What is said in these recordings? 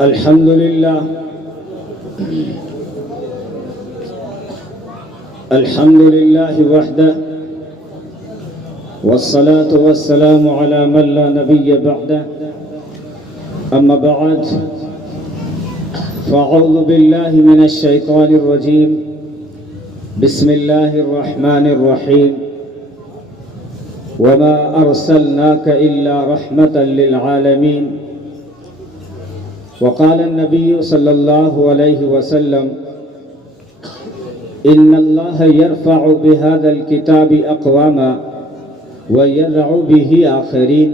الحمد لله الحمد لله وحده والصلاة والسلام على من لا نبي بعده أما بعد فأعوذ بالله من الشيطان الرجيم بسم الله الرحمن الرحيم وما أرسلناك إلا رحمة للعالمين وقال النبي صلى الله عليه وسلم إن الله يرفع بهذا الكتاب أقواما ويدع به آخرين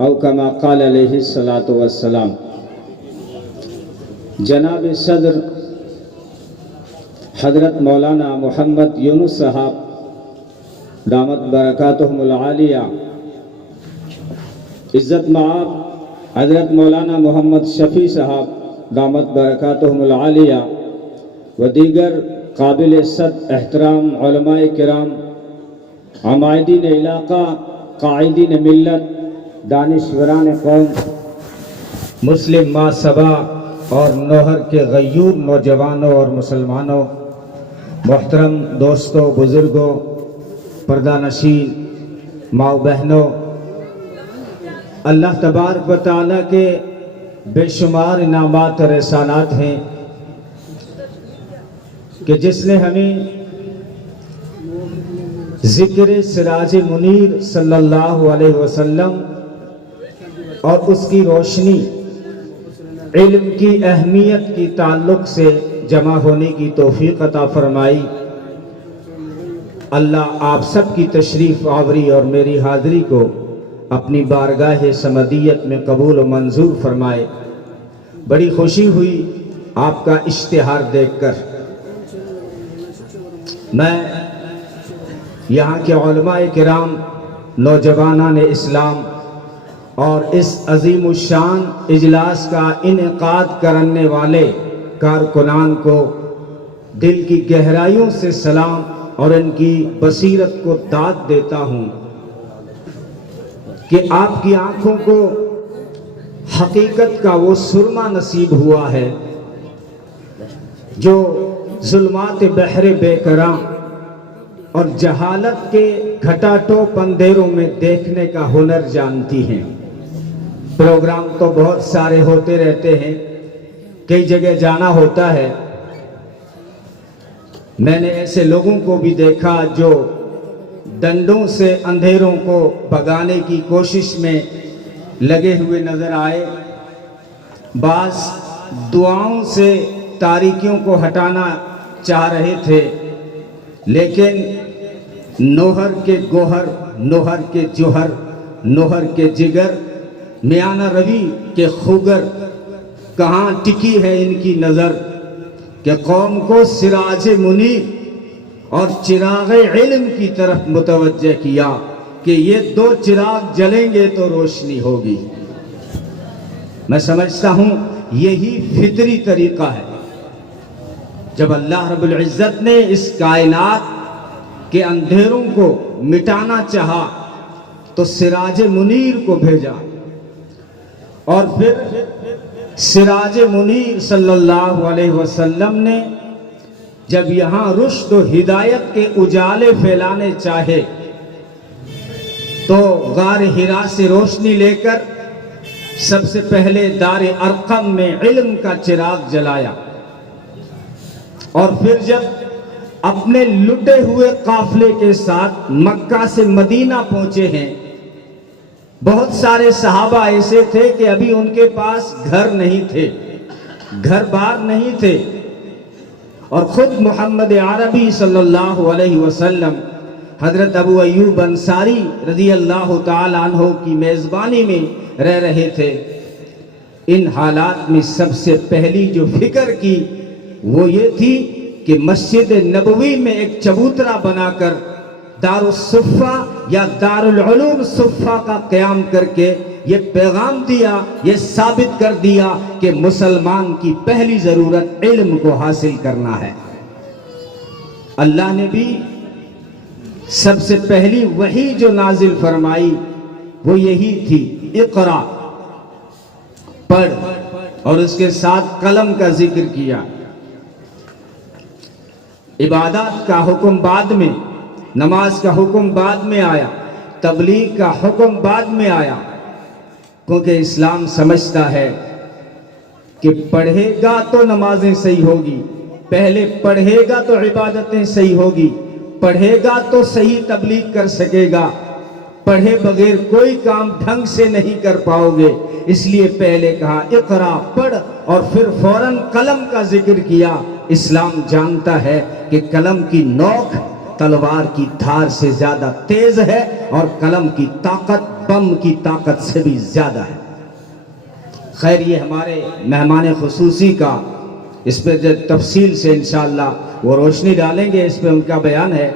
أو كما قال عليه الصلاة والسلام۔ جناب صدر حضرت مولانا محمد یونس صاحب دامت برکاتہم العالیہ، عزت مآب حضرت مولانا محمد شفیع صاحب دامت برکاتہم العالیہ و دیگر قابل صد احترام علماء کرام، عمائدین علاقہ، قائدین ملت، دانشوران قوم، مسلم ماسبہ اور نوہر کے غیور نوجوانوں اور مسلمانوں، محترم دوستوں، بزرگوں، پردہ نشین، ماؤ بہنوں، اللہ تبارک و تعالیٰ کے بے شمار انعامات اور احسانات ہیں کہ جس نے ہمیں ذکر سراج منیر صلی اللہ علیہ وسلم اور اس کی روشنی، علم کی اہمیت کی تعلق سے جمع ہونے کی توفیق عطا فرمائی۔ اللہ آپ سب کی تشریف آوری اور میری حاضری کو اپنی بارگاہ سمدیت میں قبول و منظور فرمائے۔ بڑی خوشی ہوئی آپ کا اشتہار دیکھ کر۔ میں یہاں کے علماء کرام، نوجوانان اسلام اور اس عظیم الشان اجلاس کا انعقاد کرنے والے کارکنان کو دل کی گہرائیوں سے سلام اور ان کی بصیرت کو داد دیتا ہوں کہ آپ کی آنکھوں کو حقیقت کا وہ سرما نصیب ہوا ہے جو ظلمات بحر بے کراں اور جہالت کے گھٹا ٹوپ اندھیروں میں دیکھنے کا ہنر جانتی ہیں۔ پروگرام تو بہت سارے ہوتے رہتے ہیں، کئی جگہ جانا ہوتا ہے۔ میں نے ایسے لوگوں کو بھی دیکھا جو ڈنڈوں سے اندھیروں کو بھگانے کی کوشش میں لگے ہوئے نظر آئے، بعض دعاؤں سے تاریکیوں کو ہٹانا چاہ رہے تھے، لیکن نوہر کے گوہر، نوہر کے جوہر، نوہر کے جگر، میانہ روی کے خوگر، کہاں ٹکی ہے ان کی نظر کہ قوم کو سراج منیر اور چراغ علم کی طرف متوجہ کیا کہ یہ دو چراغ جلیں گے تو روشنی ہوگی۔ میں سمجھتا ہوں یہی فطری طریقہ ہے۔ جب اللہ رب العزت نے اس کائنات کے اندھیروں کو مٹانا چاہا تو سراج منیر کو بھیجا، اور پھر سراج منیر صلی اللہ علیہ وسلم نے جب یہاں رشد و ہدایت کے اجالے پھیلانے چاہے تو غار حرا سے روشنی لے کر سب سے پہلے دار ارقم میں علم کا چراغ جلایا، اور پھر جب اپنے لٹے ہوئے قافلے کے ساتھ مکہ سے مدینہ پہنچے ہیں، بہت سارے صحابہ ایسے تھے کہ ابھی ان کے پاس گھر نہیں تھے، گھر بار نہیں تھے، اور خود محمد عربی صلی اللہ علیہ وسلم حضرت ابو ایوب انصاری رضی اللہ تعالی عنہ کی میزبانی میں رہ رہے تھے۔ ان حالات میں سب سے پہلی جو فکر کی وہ یہ تھی کہ مسجد نبوی میں ایک چبوترا بنا کر دار الصفہ یا دار العلوم صفہ کا قیام کر کے یہ پیغام دیا، یہ ثابت کر دیا کہ مسلمان کی پہلی ضرورت علم کو حاصل کرنا ہے۔ اللہ نے بھی سب سے پہلی وحی جو نازل فرمائی وہ یہی تھی، اقرا، پڑھ، اور اس کے ساتھ قلم کا ذکر کیا۔ عبادات کا حکم بعد میں، نماز کا حکم بعد میں آیا، تبلیغ کا حکم بعد میں آیا، کیونکہ اسلام سمجھتا ہے کہ پڑھے گا تو نمازیں صحیح ہوگی، پہلے پڑھے گا تو عبادتیں صحیح ہوگی، پڑھے گا تو صحیح تبلیغ کر سکے گا، پڑھے بغیر کوئی کام ڈھنگ سے نہیں کر پاؤ گے۔ اس لیے پہلے کہا اقرا، پڑھ، اور پھر فوراً قلم کا ذکر کیا۔ اسلام جانتا ہے کہ قلم کی نوک تلوار کی دھار سے زیادہ تیز ہے، اور قلم کی طاقت بم کی طاقت سے بھی زیادہ ہے۔ خیر، یہ ہمارے مہمان خصوصی کا، اس پہ تفصیل سے انشاءاللہ وہ روشنی ڈالیں گے، اس پہ ان کا بیان ہے۔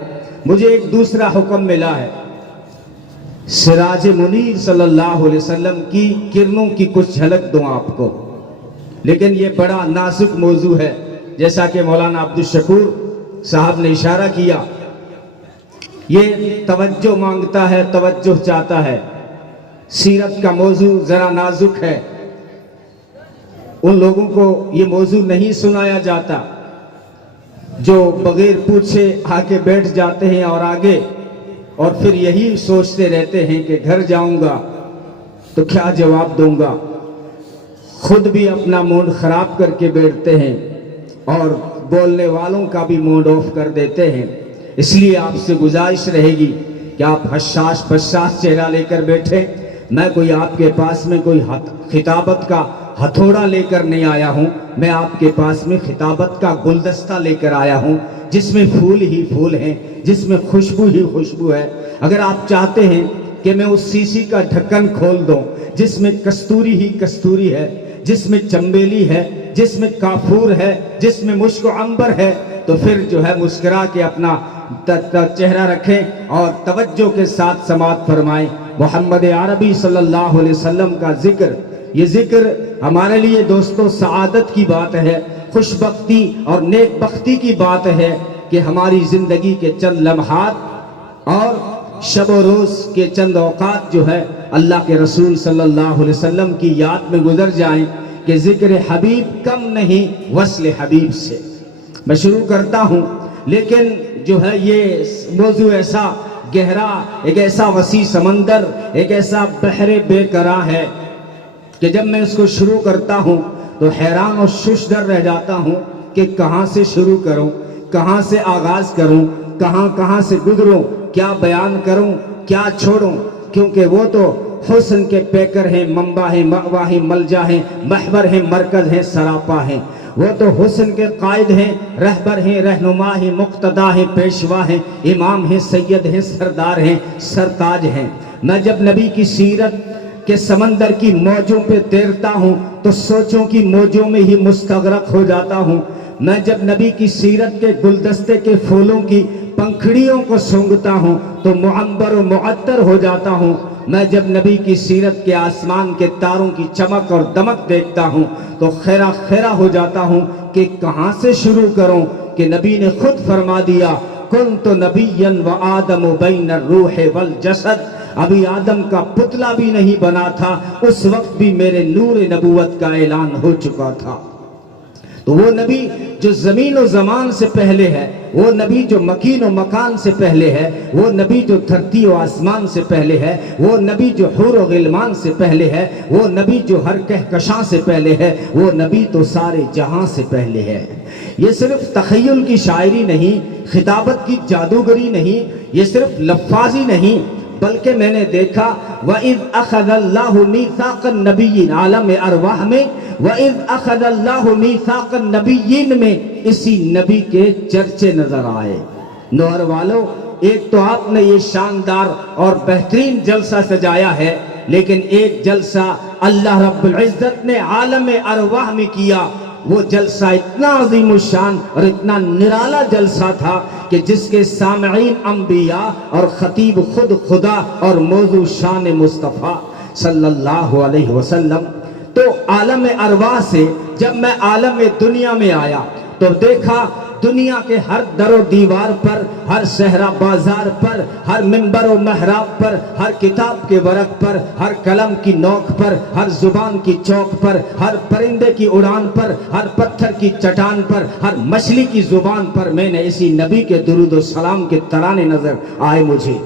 مجھے ایک دوسرا حکم ملا ہے، سراج منیر صلی اللہ علیہ وسلم کی کرنوں کی کچھ جھلک دوں آپ کو، لیکن یہ بڑا نازک موضوع ہے، جیسا کہ مولانا عبدالشکور صاحب نے اشارہ کیا، یہ توجہ مانگتا ہے، توجہ چاہتا ہے۔ سیرت کا موضوع ذرا نازک ہے، ان لوگوں کو یہ موضوع نہیں سنایا جاتا جو بغیر پوچھے آ کے بیٹھ جاتے ہیں اور آگے، اور پھر یہی سوچتے رہتے ہیں کہ گھر جاؤں گا تو کیا جواب دوں گا، خود بھی اپنا موڈ خراب کر کے بیٹھتے ہیں اور بولنے والوں کا بھی موڈ آف کر دیتے ہیں۔ اس لیے آپ سے گزارش رہے گی کہ آپ حشاش بشاش چہرہ لے کر بیٹھیں۔ میں کوئی آپ کے پاس میں کوئی خطابت کا ہتھوڑا لے کر نہیں آیا ہوں، میں آپ کے پاس میں خطابت کا گلدستہ لے کر آیا ہوں، جس میں پھول ہی پھول ہیں، جس میں خوشبو ہی خوشبو ہے۔ اگر آپ چاہتے ہیں کہ میں اس سیسی کا ڈھکن کھول دوں جس میں کستوری ہی کستوری ہے، جس میں چنبیلی ہے، جس میں کافور ہے، جس میں مشک و عنبر ہے، تو پھر جو ہے مسکرا کے اپنا چہرہ رکھیں اور توجہ کے ساتھ سماعت فرمائیں۔ محمد عربی صلی اللہ علیہ وسلم کا ذکر، یہ ذکر ہمارے لیے دوستو سعادت کی بات ہے، خوش بختی اور نیک بختی کی بات ہے کہ ہماری زندگی کے چند لمحات اور شب و روز کے چند اوقات جو ہے اللہ کے رسول صلی اللہ علیہ وسلم کی یاد میں گزر جائیں کہ ذکر حبیب کم نہیں وصل حبیب سے۔ میں شروع کرتا ہوں، لیکن جو ہے یہ موضوع ایسا گہرا، ایک ایسا وسیع سمندر، ایک ایسا بحر بے قرار ہے کہ جب میں اس کو شروع کرتا ہوں تو حیران اور ششدر رہ جاتا ہوں کہ کہاں سے شروع کروں، کہاں سے آغاز کروں، کہاں سے گزروں، کیا بیان کروں، کیا چھوڑوں، کیونکہ وہ تو حسن کے پیکر ہیں، منبع ہیں، مأوا ہیں، ملجا ہیں، محور ہیں، مرکز ہیں، سراپا ہیں۔ وہ تو حسن کے قائد ہیں، رہبر ہیں، رہنما ہیں، مقتدا ہیں، پیشوا ہیں، امام ہیں، سید ہیں، سردار ہیں، سرتاج ہیں۔ میں جب نبی کی سیرت کے سمندر کی موجوں پہ تیرتا ہوں تو سوچوں کی موجوں میں ہی مستغرق ہو جاتا ہوں۔ میں جب نبی کی سیرت کے گلدستے کے پھولوں کی پنکھڑیوں کو سونگھتا ہوں تو معنبر و معطر ہو جاتا ہوں۔ میں جب نبی کی سیرت کے آسمان کے تاروں کی چمک اور دمک دیکھتا ہوں تو خیرہ خیرہ ہو جاتا ہوں کہ کہاں سے شروع کروں، کہ نبی نے خود فرما دیا کنت نبیا وآدم بین الروح والجسد، ابھی آدم کا پتلا بھی نہیں بنا تھا، اس وقت بھی میرے نور نبوت کا اعلان ہو چکا تھا۔ تو وہ نبی جو زمین و زمان سے پہلے ہے، وہ نبی جو مکین و مکان سے پہلے ہے، وہ نبی جو دھرتی و آسمان سے پہلے ہے، وہ نبی جو حور و غلمان سے پہلے ہے، وہ نبی جو ہر کہکشاں سے پہلے ہے، وہ نبی تو سارے جہاں سے پہلے ہے۔ یہ صرف تخیل کی شاعری نہیں، خطابت کی جادوگری نہیں، یہ صرف لفاظی نہیں، بلکہ میں نے دیکھا وَإِذْ أَخَذَ اللَّهُ مِيثَاقَ النَّبِيِّينَ عالم ارواح میں، وَإِذْ أَخَذَ اللَّهُ مِيثَاقَ النَّبِيِّينَ میں اسی نبی کے چرچے نظر آئے۔ نور والو، ایک تو آپ نے یہ شاندار اور بہترین جلسہ سجایا ہے، لیکن ایک جلسہ اللہ رب العزت نے عالم ارواح میں کیا، وہ جلسہ اتنا عظیم الشان اور اتنا نرالا جلسہ تھا کہ جس کے سامعین انبیاء اور خطیب خود خدا اور موضوع شان مصطفیٰ صلی اللہ علیہ وسلم۔ تو عالم ارواح سے جب میں عالم دنیا میں آیا تو دیکھا دنیا کے ہر در و دیوار پر، ہر صحرا بازار پر، ہر منبر و محراب پر، ہر کتاب کے ورق پر، ہر قلم کی نوک پر، ہر زبان کی چوک پر، ہر پرندے کی اڑان پر، ہر پتھر کی چٹان پر، ہر مچھلی کی زبان پر میں نے اسی نبی کے درود و سلام کے ترانے نظر آئے مجھے۔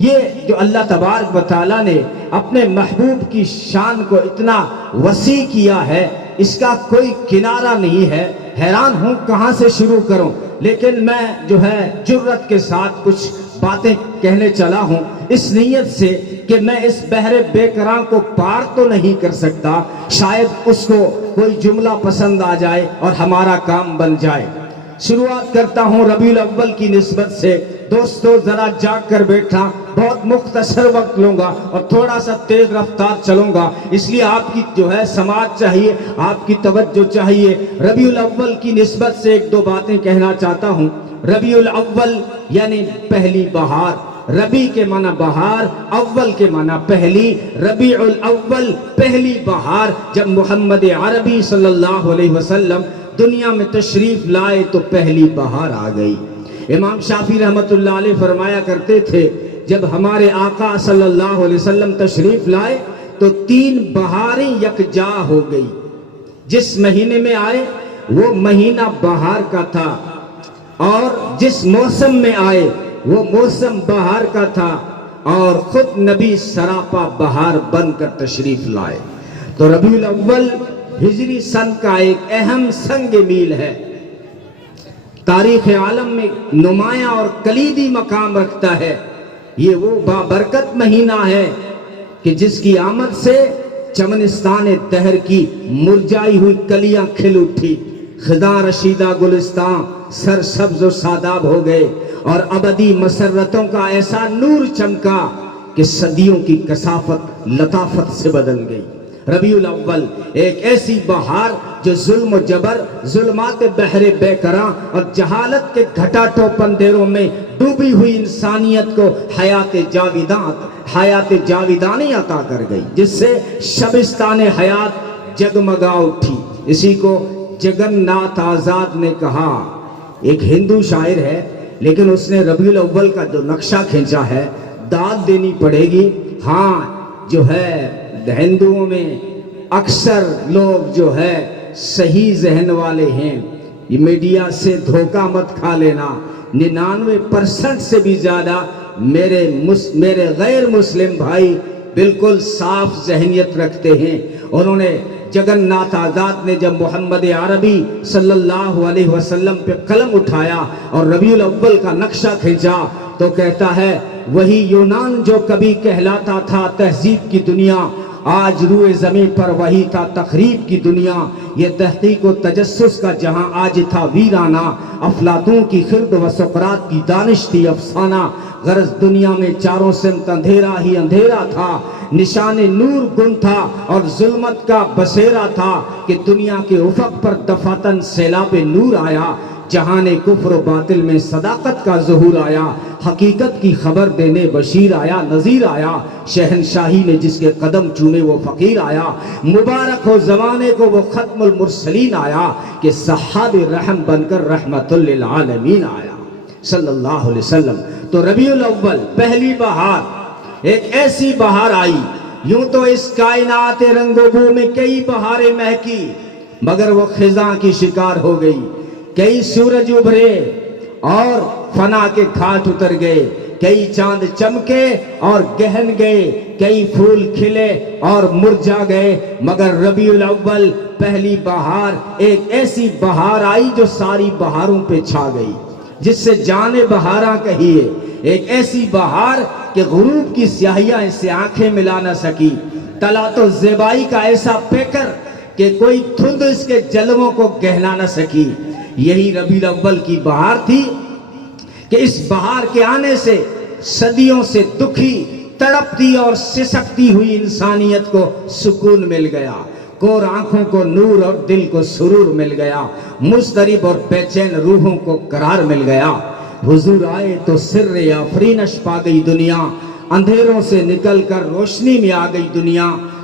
یہ جو اللہ تبارک و تعالیٰ نے اپنے محبوب کی شان کو اتنا وسیع کیا ہے، اس کا کوئی کنارہ نہیں ہے۔ حیران ہوں کہاں سے شروع کروں، لیکن میں جو ہے جرت کے ساتھ کچھ باتیں کہنے چلا ہوں، اس نیت سے کہ میں اس بحر بے کراں کو پار تو نہیں کر سکتا، شاید اس کو کوئی جملہ پسند آ جائے اور ہمارا کام بن جائے۔ شروعات کرتا ہوں ربیع الاول کی نسبت سے۔ دوستو ذرا جاگ کر بیٹھا، بہت مختصر وقت لوں گا اور تھوڑا سا تیز رفتار چلوں گا، اس لیے آپ کی جو ہے سماعت چاہیے، آپ کی توجہ چاہیے۔ ربیع الاول کی نسبت سے ایک دو باتیں کہنا چاہتا ہوں۔ ربیع الاول یعنی پہلی بہار، ربیع کے معنی بہار، اول کے معنی پہلی، ربیع الاول پہلی بہار۔ جب محمد عربی صلی اللہ علیہ وسلم دنیا میں تشریف لائے تو پہلی بہار آ گئی۔ امام شافعی رحمت اللہ علیہ فرمایا کرتے تھے جب ہمارے آقا صلی اللہ علیہ وسلم تشریف لائے تو 3 بہاریں یکجا ہو گئی۔ جس مہینے میں آئے وہ مہینہ بہار کا تھا، اور جس موسم میں آئے وہ موسم بہار کا تھا، اور خود نبی سراپا بہار بن کر تشریف لائے۔ تو ربیع الاول ہجری سن کا ایک اہم سنگ میل ہے، تاریخ عالم میں نمایاں اور کلیدی مقام رکھتا ہے۔ یہ وہ بابرکت مہینہ ہے کہ جس کی آمد سے چمنستان دہر کی مرجائی ہوئی کلیاں کھل اٹھی، خزاں رشیدہ گلستان سر سبز و ساداب ہو گئے، اور ابدی مسرتوں کا ایسا نور چمکا کہ صدیوں کی کثافت لطافت سے بدل گئی۔ ربیع الاول ایک ایسی بہار جو ظلم و جبر، ظلمات بحر بے کراں اور جہالت کے گھٹا ٹوپ اندھیروں میں ڈوبی ہوئی انسانیت کو حیات جاویدانی عطا کر گئی، جس سے شبستان حیات جگمگا اٹھی۔ اسی کو جگن ناتھ آزاد نے کہا، ایک ہندو شاعر ہے، لیکن اس نے ربیع الاول کا جو نقشہ کھینچا ہے داد دینی پڑے گی۔ ہاں جو ہے ہندوؤں میں اکثر لوگ جو ہے صحیح ذہن والے ہیں، یہ میڈیا سے دھوکہ مت کھا لینا، 99% سے بھی زیادہ میرے غیر مسلم بھائی بالکل صاف ذہنیت رکھتے ہیں۔ انہوں نے جگن ناتھ آزاد نے جب محمد عربی صلی اللہ علیہ وسلم پہ قلم اٹھایا اور ربیع الاول کا نقشہ کھینچا تو کہتا ہے وہی یونان جو کبھی کہلاتا تھا تہذیب کی دنیا، آج روئے زمین پر وہی تھا تخریب کی دنیا۔ یہ تحقیق و تجسس کا جہاں آج تھا ویرانہ، افلاطون کی خرد و سقراط کی دانش تھی افسانہ۔ غرض دنیا میں چاروں سمت اندھیرا ہی اندھیرا تھا، نشان نور گم تھا اور ظلمت کا بسیرا تھا کہ دنیا کے افق پر دفاتن سیلاب نور آیا، جہان کفر و باطل میں صداقت کا ظہور آیا، حقیقت کی خبر دینے بشیر آیا، نذیر آیا، شہنشاہی نے جس کے قدم چومے وہ فقیر آیا، مبارک ہو زمانے کو وہ ختم المرسلین آیا کہ صحاب رحم بن کر رحمت للعالمین آیا صلی اللہ علیہ وسلم۔ تو ربیع الاول پہلی بہار، ایک ایسی بہار آئی، یوں تو اس کائنات رنگ و بو میں کئی بہاریں مہکی، مگر وہ خزاں کی شکار ہو گئی۔ کئی سورج ابھرے اور فنا کے گھاٹ اتر گئے، کئی چاند چمکے اور گہن گئے، کئی پھول کھلے اور مرجھا گئے، مگر ربیع الاول پہلی بہار ایک ایسی بہار آئی جو ساری بہاروں پہ چھا گئی، جس سے جان بہاراں کہیے، ایک ایسی بہار کہ غروب کی سیاہیاں اس سے آنکھیں ملا نہ سکی، طلعت و زیبائی کا ایسا پیکر کہ کوئی دھند اس کے جلووں کو گہلا نہ سکی۔ یہی ربیع الاول کی بہار تھی کہ اس بہار کے آنے سے صدیوں سے دکھی، تڑپتی اور سسکتی ہوئی انسانیت کو سکون مل گیا، کور آنکھوں کو نور اور دل کو سرور مل گیا، مضطرب اور بے چین روحوں کو قرار مل گیا۔ حضور آئے تو سر آفرینش پا گئی دنیا، اندھیروں سے نکل کر روشنی میں آ گئی دنیا،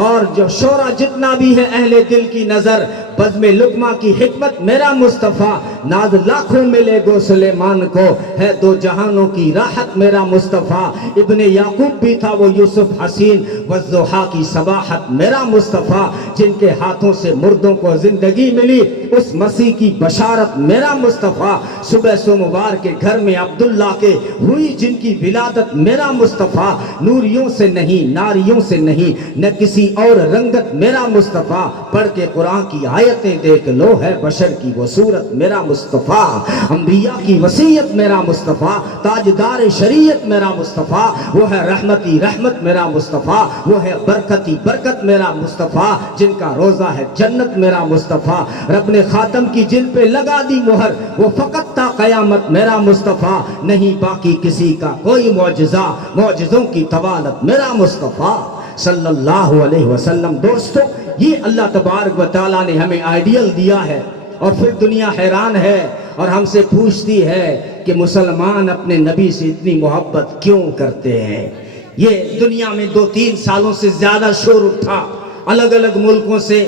اور جو شورا جتنا بھی ہے اہل دل کی نظر، بزم لقمہ کی حکمت میرا مصطفیٰ، ناز لاکھوں ملے گو سلیمان کو، ہے دو جہانوں کی راحت میرا مصطفیٰ، ابن یعقوب بھی تھا وہ یوسف حسین، والضحیٰ کی صباحت میرا مصطفیٰ، جن کے ہاتھوں سے مردوں کو زندگی ملی، اس مسیح کی بشارت میرا مصطفیٰ، صبح سوموار کے گھر میں عبداللہ کے ہوئی جن کی ولادت میرا مصطفیٰ، نوریوں سے نہیں ناریوں سے نہیں نہ کسی اور رنگت میرا مصطفیٰ، پڑھ کے قرآن کی آیتیں دیکھ لو ہے بشر کی وہ صورت میرا مصطفیٰ، انبیاء کی وصیت میرا مصطفیٰ، تاجدار شریعت میرا مصطفیٰ، وہ ہے رحمتی رحمت میرا مصطفیٰ، وہ ہے برکتی برکت میرا مصطفیٰ، جن کا روزہ ہے جنت میرا مصطفیٰ، رب نے خاتم کی جن پہ لگا دی مہر، وہ فقط تا قیامت میرا مصطفیٰ، نہیں باقی کسی کا کوئی معجزہ، معجزوں کی طوالت میرا مصطفیٰ صلی اللہ علیہ وسلم۔ دوستو، یہ اللہ تبارک و تعالیٰ نے ہمیں آئیڈیل دیا ہے، اور پھر دنیا حیران ہے اور ہم سے پوچھتی ہے کہ مسلمان اپنے نبی سے اتنی محبت کیوں کرتے ہیں۔ یہ دنیا میں 2-3 سالوں سے زیادہ شور اٹھا الگ الگ ملکوں سے،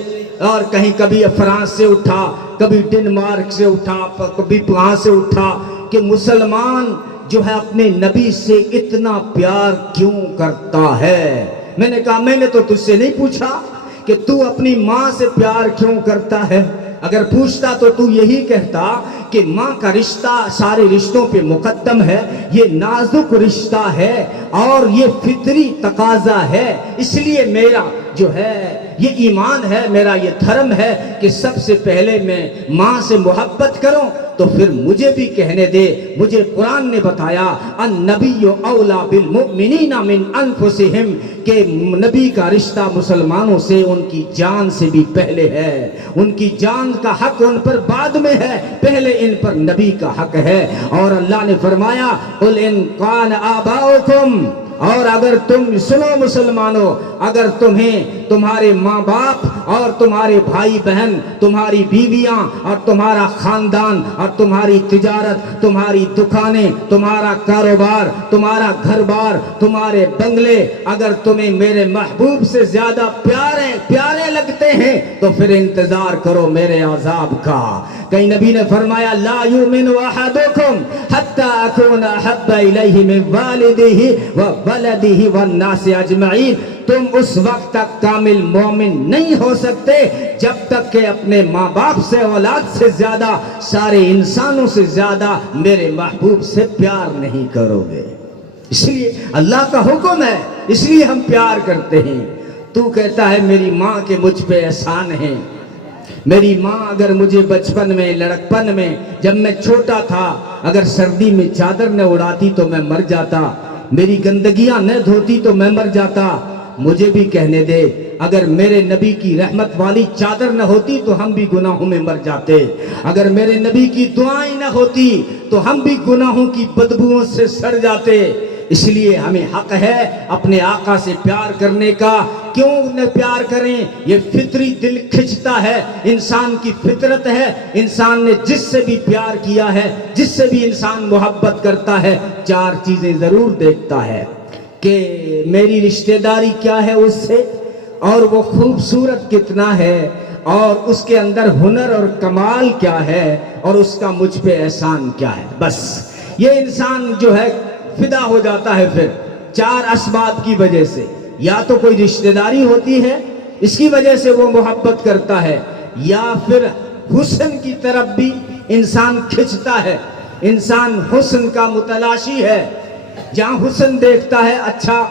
اور کہیں کبھی فرانس سے اٹھا، کبھی ڈنمارک سے اٹھا، کبھی وہاں سے اٹھا، کہ مسلمان جو ہے اپنے نبی سے اتنا پیار کیوں کرتا ہے۔ میں نے کہا میں نے تو تجھ سے نہیں پوچھا کہ تو اپنی ماں سے پیار کیوں کرتا ہے، اگر پوچھتا تو تو یہی کہتا کہ ماں کا رشتہ سارے رشتوں پہ مقدم ہے، یہ نازک رشتہ ہے اور یہ فطری تقاضا ہے، اس لیے میرا جو ہے یہ ایمان ہے، میرا یہ دھرم ہے کہ سب سے پہلے میں ماں سے محبت کروں، تو پھر مجھے بھی کہنے دے۔ مجھے قرآن نے بتایا النبی اولا بالمؤمنین من انفسہم، کہ نبی کا رشتہ مسلمانوں سے ان کی جان سے بھی پہلے ہے، ان کی جان کا حق ان پر بعد میں ہے، پہلے ان پر نبی کا حق ہے۔ اور اللہ نے فرمایا قل ان کان آباؤکم، اور اگر تم سنو مسلمانوں، اگر تمہیں تمہارے ماں باپ اور تمہارے بھائی بہن، تمہاری بیویاں اور تمہارا خاندان اور تمہاری تجارت، تمہاری دکانیں، تمہارا کاروبار، تمہارا گھر بار، تمہارے بنگلے اگر تمہیں میرے محبوب سے زیادہ پیارے لگتے ہیں تو پھر انتظار کرو میرے عذاب کا۔ کئی نبی نے فرمایا لا یؤمن احدکم حتی اکون احب الیہ من والدہ وولدہ والناس اجمعین، تم اس وقت تک کامل مومن نہیں ہو سکتے جب تک کہ اپنے ماں باپ سے، اولاد سے زیادہ، سارے انسانوں سے زیادہ میرے محبوب سے پیار نہیں کرو گے۔ اس لیے اللہ کا حکم ہے، اس لیے ہم پیار کرتے ہیں۔ تو کہتا ہے میری ماں کے مجھ پہ احسان ہے، میری ماں اگر مجھے بچپن میں، لڑکپن میں، جب میں چھوٹا تھا، اگر سردی میں چادر نہ اڑاتی تو میں مر جاتا، میری گندگیاں نہ دھوتی تو میں مر جاتا، مجھے بھی کہنے دے اگر میرے نبی کی رحمت والی چادر نہ ہوتی تو ہم بھی گناہوں میں مر جاتے، اگر میرے نبی کی دعائیں نہ ہوتی تو ہم بھی گناہوں کی بدبوؤں سے سڑ جاتے۔ اس لیے ہمیں حق ہے اپنے آقا سے پیار کرنے کا۔ کیوں نہ پیار کریں؟ یہ فطری دل کھچتا ہے، انسان کی فطرت ہے۔ انسان نے جس سے بھی پیار کیا ہے، جس سے بھی انسان محبت کرتا ہے، 4 چیزیں ضرور دیکھتا ہے کہ میری رشتہ داری کیا ہے اس سے، اور وہ خوبصورت کتنا ہے، اور اس کے اندر ہنر اور کمال کیا ہے، اور اس کا مجھ پہ احسان کیا ہے۔ بس یہ انسان جو ہے فدا ہو جاتا ہے پھر 4 اسباب کی وجہ سے، یا تو کوئی رشتہ داری ہوتی ہے اس کی وجہ سے وہ محبت کرتا ہے، یا پھر حسن کی طرف بھی انسان کھنچتا ہے، انسان حسن کا متلاشی ہے، جہاں حسن دیکھتا ہے، اچھا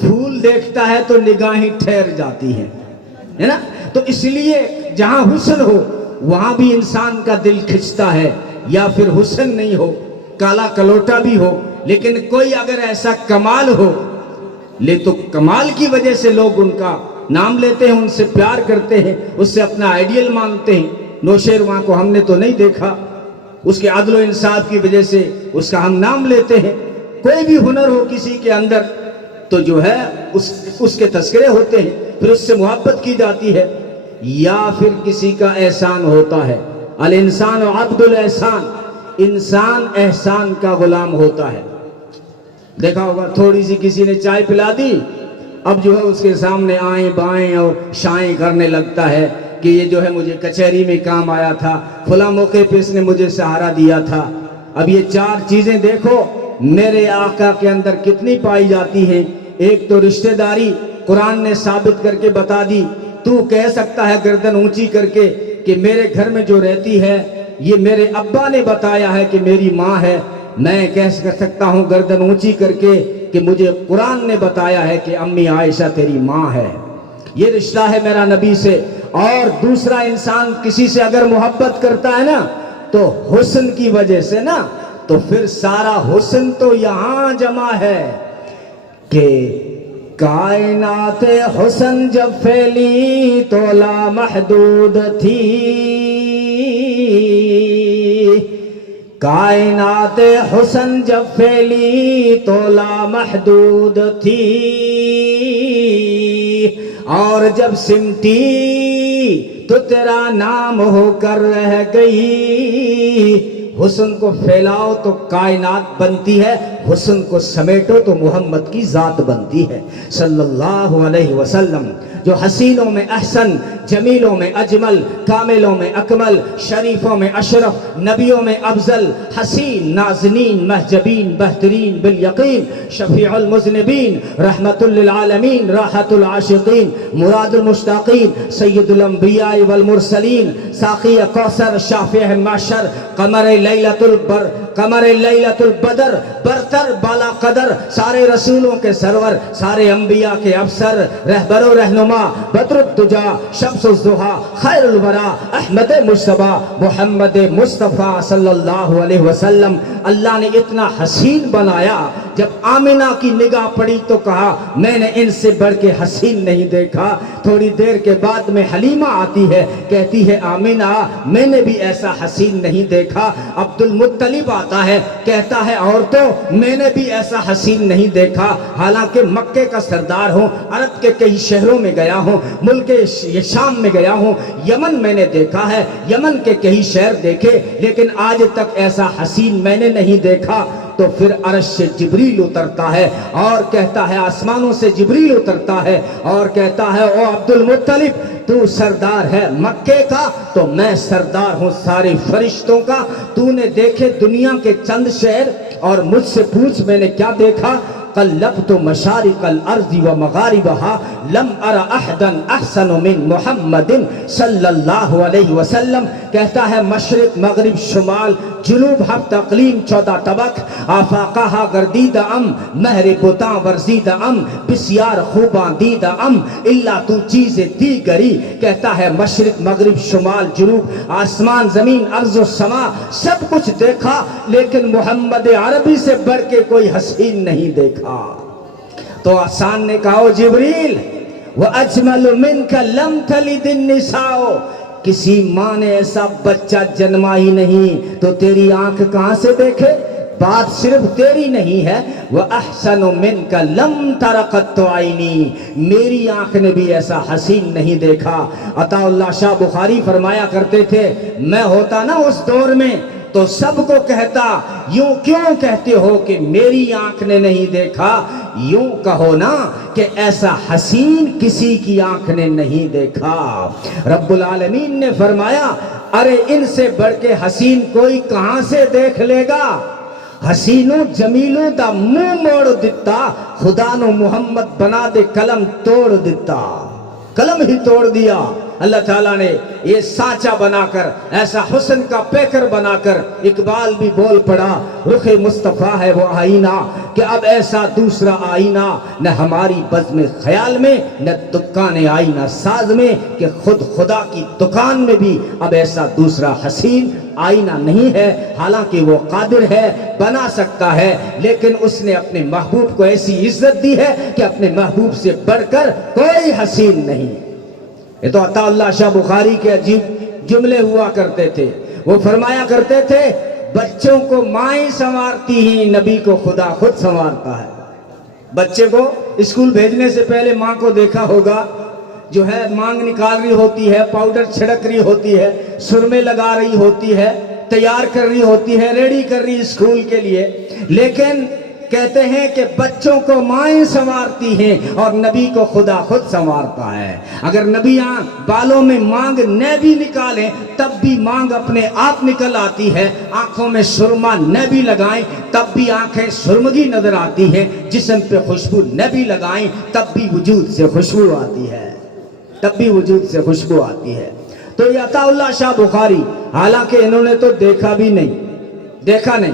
پھول دیکھتا ہے تو نگاہیں ٹھہر جاتی ہیں، ہے نا؟ تو اس لیے جہاں حسن ہو وہاں بھی انسان کا دل کھنچتا ہے، یا پھر حسن نہیں ہو، کالا کلوٹا بھی ہو، لیکن کوئی اگر ایسا کمال ہو لے تو کمال کی وجہ سے لوگ ان کا نام لیتے ہیں، ان سے پیار کرتے ہیں، اس سے اپنا آئیڈیل مانتے ہیں۔ نوشیروان کو ہم نے تو نہیں دیکھا، اس کے عدل و انصاف کی وجہ سے اس کا ہم نام لیتے ہیں۔ کوئی بھی ہنر ہو کسی کے اندر تو جو ہے اس کے تذکرے ہوتے ہیں، پھر اس سے محبت کی جاتی ہے، یا پھر کسی کا احسان ہوتا ہے۔ الانسان عبد الاحسان، انسان احسان کا غلام ہوتا ہے۔ دیکھا ہوگا تھوڑی سی کسی نے چائے پلا دی، اب جو ہے اس کے سامنے آئیں بائیں اور شائیں کرنے لگتا ہے کہ یہ جو ہے مجھے کچہری میں کام آیا تھا، فلاں موقع پہ اس نے مجھے سہارا دیا تھا۔ اب یہ چار چیزیں دیکھو میرے آقا کے اندر کتنی پائی جاتی ہیں۔ ایک تو رشتہ داری قرآن نے ثابت کر کے بتا دی، تو کہہ سکتا ہے گردن اونچی کر کے کہ میرے گھر میں جو رہتی ہے یہ میرے ابا نے بتایا ہے کہ میری ماں ہے۔ میں کہہ سکتا ہوں گردن اونچی کر کے کہ مجھے قرآن نے بتایا ہے کہ امی عائشہ تیری ماں ہے۔ یہ رشتہ ہے میرا نبی سے۔ اور دوسرا، انسان کسی سے اگر محبت کرتا ہے نا تو حسن کی وجہ سے نا، تو پھر سارا حسن تو یہاں جمع ہے کہ کائنات حسن جب پھیلی تو لامحدود تھی، کائنات حسن جب پھیلی تو لامحدود تھی، اور جب سمٹی تو تیرا نام ہو کر رہ گئی۔ حسن کو پھیلاؤ تو کائنات بنتی ہے، حسن کو سمیٹو تو محمد کی ذات بنتی ہے صلی اللہ علیہ وسلم، جو حسینوں میں احسن، جمیلوں میں اجمل، کاملوں میں اکمل، شریفوں میں اشرف، نبیوں میں افضل، حسین، نازنین، محجبین، بہترین بالیقین، شفیع المذنبین، رحمت للعالمین، راحت العاشقین، مراد المشتاقین، سید الانبیاء والمرسلین، ساقی کوثر، شافع محشر، قمر لیلۃ البدر، برتر بالا قدر، سارے رسولوں کے سرور، سارے انبیاء کے افسر، رہبر و رہنما، بدر الدجا، شمس الضحیٰ، خیر الورا، احمد مجتبی، محمد مصطفیٰ صلی اللہ علیہ وسلم۔ اللہ نے اتنا حسین بنایا، جب آمنہ کی نگاہ پڑی تو کہا میں نے ان سے بڑھ کے حسین نہیں دیکھا۔ تھوڑی دیر کے بعد میں حلیمہ آتی ہے، کہتی ہے آمنہ میں نے بھی ایسا حسین نہیں دیکھا۔ عبد المطلب آتا ہے، کہتا ہے عورتوں میں نے بھی ایسا حسین نہیں دیکھا، حالانکہ مکے کا سردار ہوں، عرب کے کئی شہروں میں گیا ہوں، ملک شام میں گیا ہوں، یمن میں نے دیکھا ہے، یمن کے کئی شہر دیکھے، لیکن آج تک ایسا حسین میں نے نہیں دیکھا۔ تو پھر عرش سے جبریل اترتا ہے اور کہتا ہے، آسمانوں سے جبریل اترتا ہے اور کہتا ہے او عبد المطلب تو سردار ہے مکے کا، تو میں سردار ہوں سارے فرشتوں کا۔ تو نے دیکھے دنیا کے چند شہر اور مجھ سے پوچھ میں نے کیا دیکھا؟ قلبت مشارق الارض ومغاربها لم ار احدا احسن من محمد صلی اللہ علیہ وسلم۔ کہتا ہے مشرق مغرب شمال جنوب ہفت اقلیم 14 طبق، آفاقہا گردیدہ ام مہر بتاں ورزیدہ ام بسیار خوباں دیدہ ام اللہ تو چیز دیگری۔ کہتا ہے مشرق مغرب شمال جنوب آسمان زمین ارض و سما سب کچھ دیکھا، لیکن محمد عربی سے بڑھ کے کوئی حسین نہیں دیکھا۔ تو آسان نے کہا جبریل وَأَجْمَلُ مِنْكَ لَمْ تَلِدِ النِّسَاءُ، کسی ماں نے ایسا بچہ جنما ہی نہیں تو تیری آنکھ کہاں سے دیکھے؟ بات صرف تیری نہیں ہے، وَأَحْسَنُ مِنْكَ لَمْ تَرَ قَطُّ عَيْنِي، میری آنکھ نے بھی ایسا حسین نہیں دیکھا۔ عطا اللہ شاہ بخاری فرمایا کرتے تھے میں ہوتا نا اس دور میں تو سب کو کہتا یوں کیوں کہتے ہو کہ میری آنکھ نے نہیں دیکھا، یوں کہو نا کہ ایسا حسین کسی کی آنکھ نے نہیں دیکھا۔ رب العالمین نے فرمایا ارے ان سے بڑھ کے حسین کوئی کہاں سے دیکھ لے گا؟ حسینوں جمیلوں دا منہ موڑ دیتا، خدا نو محمد بنا دے قلم توڑ دیتا، قلم ہی توڑ دیا۔ اللہ تعالیٰ نے یہ سانچہ بنا کر، ایسا حسن کا پیکر بنا کر، اقبال بھی بول پڑا رخ مصطفیٰ ہے وہ آئینہ، کہ اب ایسا دوسرا آئینہ نہ ہماری بزم خیال میں نہ دکان آئینہ ساز میں، کہ خود خدا کی دکان میں بھی اب ایسا دوسرا حسین آئینہ نہیں ہے۔ حالانکہ وہ قادر ہے، بنا سکتا ہے، لیکن اس نے اپنے محبوب کو ایسی عزت دی ہے کہ اپنے محبوب سے بڑھ کر کوئی حسین نہیں۔ یہ تو عطا اللہ شاہ بخاری کے عجیب جملے ہوا کرتے تھے۔ وہ فرمایا کرتے تھے بچوں کو مائیں سنوارتی ہیں، نبی کو خدا خود سنوارتا ہے۔ بچے کو اسکول بھیجنے سے پہلے ماں کو دیکھا ہوگا، جو ہے مانگ نکال رہی ہوتی ہے، پاؤڈر چھڑک رہی ہوتی ہے، سرمے لگا رہی ہوتی ہے، تیار کر رہی ہوتی ہے، ریڈی کر رہی اسکول کے لیے، لیکن کہتے ہیں کہ بچوں کو مائیں سنوارتی ہیں اور نبی کو خدا خود سنوارتا ہے. اگر نبی بالوں میں مانگ نہ بھی نکالیں تب بھی مانگ اپنے آپ نکل آتی ہے. آنکھوں میں سرما نہ بھی لگائیں تب بھی آنکھیں سرمگی نظر آتی ہیں. جسم پہ خوشبو نہ بھی لگائیں تب بھی وجود سے خوشبو آتی ہے، تب بھی وجود سے خوشبو آتی ہے. تو یہ عطا اللہ شاہ بخاری، حالانکہ انہوں نے تو دیکھا بھی نہیں،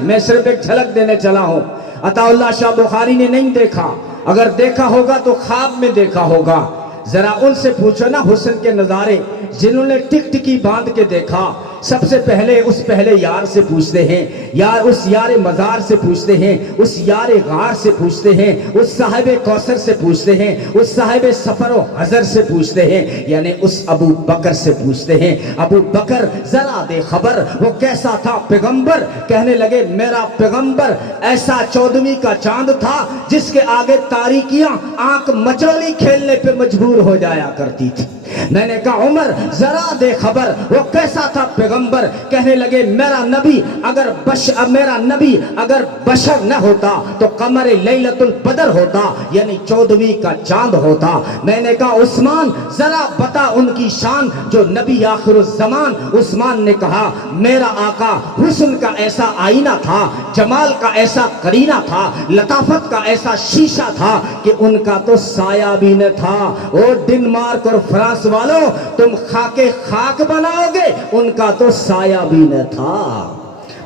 میں صرف ایک جھلک دینے چلا ہوں. عطا اللہ شاہ بخاری نے نہیں دیکھا، اگر دیکھا ہوگا تو خواب میں دیکھا ہوگا. ذرا ان سے پوچھو نا حسن کے نظارے جنہوں نے ٹک ٹکی باندھ کے دیکھا. سب سے پہلے اس پہلے یار سے پوچھتے ہیں، یار اس یار مزار سے پوچھتے ہیں، اس یار غار سے پوچھتے ہیں، اس صاحب کوثر سے پوچھتے ہیں، اس صاحب سفر و حضر سے پوچھتے ہیں، یعنی اس ابو بکر سے پوچھتے ہیں. ابو بکر ذرا دے خبر وہ کیسا تھا پیغمبر. کہنے لگے میرا پیغمبر ایسا 14ویں کا چاند تھا جس کے آگے تاریکیاں آنکھ مچولی کھیلنے پہ مجبور ہو جایا کرتی تھی. میں نے کہا عمر ذرا دے خبر وہ کیسا تھا پیغمبر. کہنے لگے میرا نبی اگر بشر نہ ہوتا تو قمر لیلۃ البدر ہوتا، یعنی 14ویں کا چاند ہوتا. میں نے کہا عثمان ذرا بتا ان کی شان جو نبی آخر الزمان. عثمان نے کہا میرا آقا حسن کا ایسا آئینہ تھا، جمال کا ایسا قرینہ تھا، لطافت کا ایسا شیشہ تھا کہ ان کا تو سایہ بھی نہ تھا. اور ڈنمارک اور فرانس والو تم خاک بناؤ گے، ان کا تو سایہ بھی نہ تھا.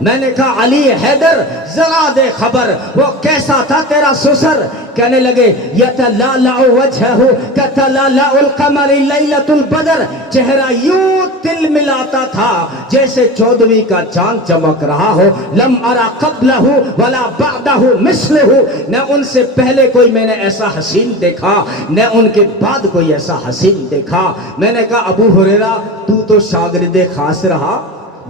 میں نے کہا علی حیدر ذرا دے خبر وہ کیسا تھا تیرا سسر. کہنے لگے یتلالع وجہہ کتلالع القمر لیلۃ البدر. چہرہ یوں تل ملاتا تھا جیسے 14ویں کا چاند چمک رہا ہو. لم ارا قبلہ ولا بعدہ مثلہ. نہ ان سے پہلے کوئی میں نے ایسا حسین دیکھا نہ ان کے بعد کوئی ایسا حسین دیکھا. میں نے کہا ابو ہریرہ تو شاگرد خاص رہا،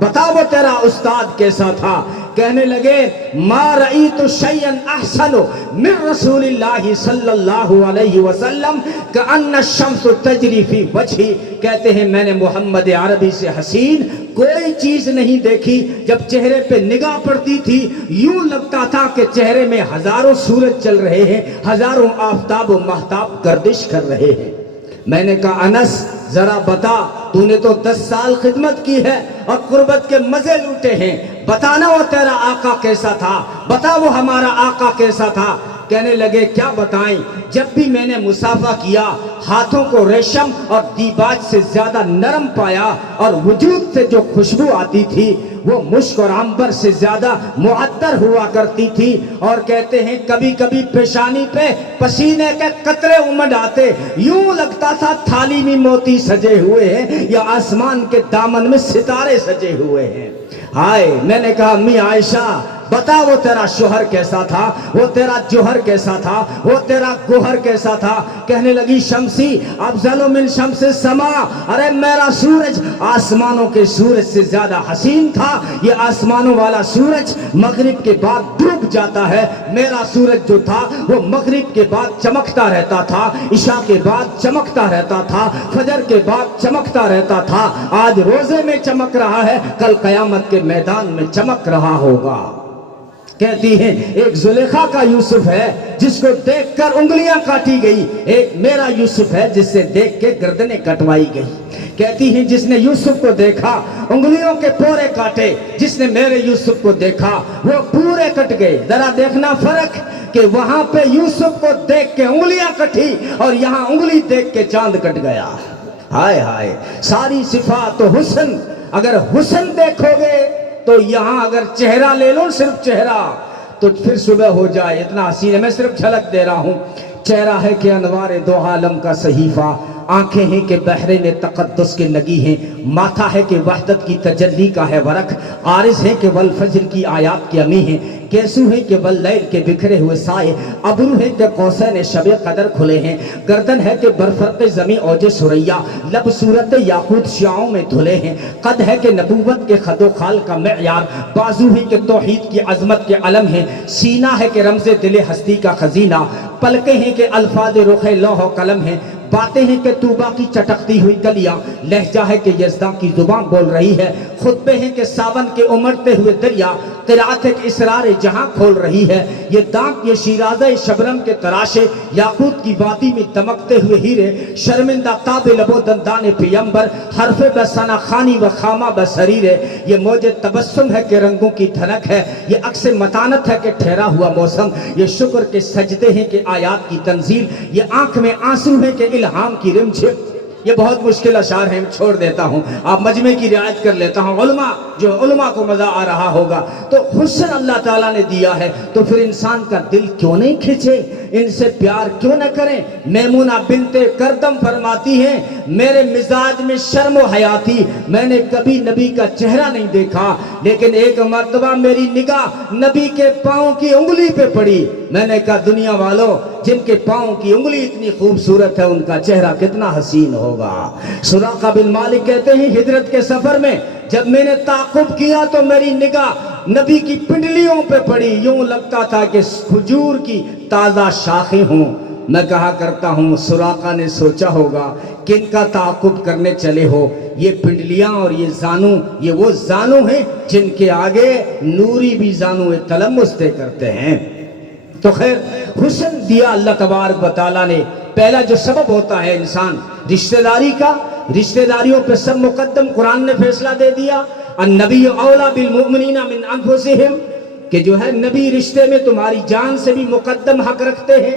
بتا وہ تیرا استاد کیسا تھا. کہنے لگے ما رأیت شیئا احسن من رسول اللہ صلی اللہ علیہ وسلم کأن الشمس تجری فی وجہی. کہتے ہیں میں نے محمد عربی سے حسین کوئی چیز نہیں دیکھی. جب چہرے پہ نگاہ پڑتی تھی یوں لگتا تھا کہ چہرے میں ہزاروں سورج چل رہے ہیں، ہزاروں آفتاب و مہتاب گردش کر رہے ہیں. میں نے کہا انس ذرا بتا تو نے تو 10 سال خدمت کی ہے اور قربت کے مزے لوٹے ہیں، بتانا وہ تیرا آقا کیسا تھا، بتا وہ ہمارا آقا کیسا تھا. کہنے لگے کیا بتائیں، جب بھی میں نے مصافحہ کیا ہاتھوں کو ریشم اور دیباج سے زیادہ نرم پایا اور وجود سے جو خوشبو آتی تھی وہ مشک اور عنبر سے زیادہ معطر ہوا کرتی تھی. اور کہتے ہیں کبھی کبھی پیشانی پہ پسینے کے قطرے امڈ آتے، یوں لگتا تھا تھالی میں موتی سجے ہوئے ہیں یا آسمان کے دامن میں ستارے سجے ہوئے ہیں. ہائے میں نے کہا امی عائشہ بتا وہ تیرا شوہر کیسا تھا، وہ تیرا جوہر کیسا تھا، وہ تیرا گوہر کیسا تھا. کہنے لگی شمسی افضل من شمس السما. ارے میرا سورج آسمانوں کے سورج سے زیادہ حسین تھا. یہ آسمانوں والا سورج مغرب کے بعد ڈوب جاتا ہے، میرا سورج جو تھا وہ مغرب کے بعد چمکتا رہتا تھا، عشاء کے بعد چمکتا رہتا تھا، فجر کے بعد چمکتا رہتا تھا. آج روزے میں چمک رہا ہے، کل قیامت کے میدان میں چمک رہا ہوگا. کہتی ہیں ایک زلیخا کا یوسف ہے جس کو دیکھ کر انگلیاں کاٹی گئی، ایک میرا یوسف ہے جس سے دیکھ کے گردنیں کٹوائی گئی. کہتی ہیں جس نے یوسف کو دیکھا انگلیوں کے پورے کاٹے، جس نے میرے یوسف کو دیکھا وہ پورے کٹ گئے. ذرا دیکھنا فرق کہ وہاں پہ یوسف کو دیکھ کے انگلیاں کٹی اور یہاں انگلی دیکھ کے چاند کٹ گیا. ہائے ہائے ساری صفات و حسن. اگر حسن دیکھو گے تو یہاں اگر چہرہ لے لو صرف چہرہ تو پھر صبح ہو جائے، اتنا حسین ہے. میں صرف جھلک دے رہا ہوں. چہرہ ہے کہ انوار دو عالم کا صحیفہ، آنکھیں ہیں کہ بحرین تقدس کے نگی ہیں، ماتھا ہے کہ وحدت کی تجلی کا ہے ورق، عارض ہے کہ والفجر کی آیات کی امی ہیں، کیسو ہے کہ واللیل کے بکھرے ہوئے سائے، ابرو ہے کہ قوسین شب قدر کھلے ہیں، گردن ہے کہ برفرق زمیں اوج سریا، لب صورت یاقوت شعاؤں میں دھلے ہیں، قد ہے کہ نبوت کے خد و خال کا معیار، بازو ہے کہ توحید کی عظمت کے علم ہیں، سینہ ہے کہ رمز دل ہستی کا خزینہ، پلکیں ہیں کہ الفاظ رخ لوح و قلم ہیں، باتیں ہیں کہ طوبا کی چٹکتی ہوئی کلیاں، لہجہ ہے کہ یزداں کی زبان بول رہی ہے، خطبے ہیں کہ ساون کے امڑتے ہوئے دریا، قرات ہے کہ اسرار جہاں کھول رہی ہے، یہ دانت یہ شیرازہ شبنم کے تراشے، یاقوت کی وادی میں دمکتے ہوئے ہیرے، شرمندہ تاب لب و دندان پیمبر، حرف بسانہ خانی و خامہ بسریرے، یہ موج تبسم ہے کہ رنگوں کی دھنک ہے، یہ عکس متانت ہے کہ ٹھہرا ہوا موسم، یہ شکر کے سجدے ہیں کہ آیات کی تنزیل، یہ آنکھ میں آنسو ہے کہ الہام کی رمجھم۔ یہ بہت مشکل اشعار ہیں، چھوڑ دیتا ہوں، آپ مجمع کی رعایت کر لیتا ہوں۔ علماء کو مزہ آ رہا ہوگا، تو حسن اللہ تعالیٰ نے دیا ہے، تو پھر انسان کا دل کیوں نہیں کھچے، ان سے پیار کیوں نہ کریں؟ میمونہ بنت کردم فرماتی ہیں میرے مزاج میں شرم و حیا تھی، میں نے کبھی نبی کا چہرہ نہیں دیکھا، لیکن ایک مرتبہ میری نگاہ نبی کے پاؤں کی انگلی پہ پڑی، میں نے کہا دنیا والوں جن کے پاؤں کی انگلی اتنی خوبصورت ہے ان کا چہرہ کتنا حسین ہوگا۔ سراقہ بن مالک کہتے ہیں ہجرت کے سفر میں جب میں نے تعاقب کیا تو میری نگاہ نبی کی پنڈلیوں پہ پڑی، یوں لگتا تھا کہ کھجور کی تازہ شاخیں ہوں۔ میں کہا کرتا ہوں سراقہ نے سوچا ہوگا کن کا تعاقب کرنے چلے ہو، یہ پنڈلیاں اور یہ زانو، یہ وہ زانو ہیں جن کے آگے نوری بھی زانو تلمس دے کرتے ہیں۔ تو خیر حسن دیا اللہ تبارک و تعالیٰ نے۔ پہلا جو سبب ہوتا ہے انسان رشتہ داری کا، رشتہ داریوں پہ سب مقدم قرآن نے فیصلہ دے دیا، النبی اولا بالمؤمنین من انفسہم، کہ جو ہے نبی رشتے میں تمہاری جان سے بھی مقدم حق رکھتے ہیں۔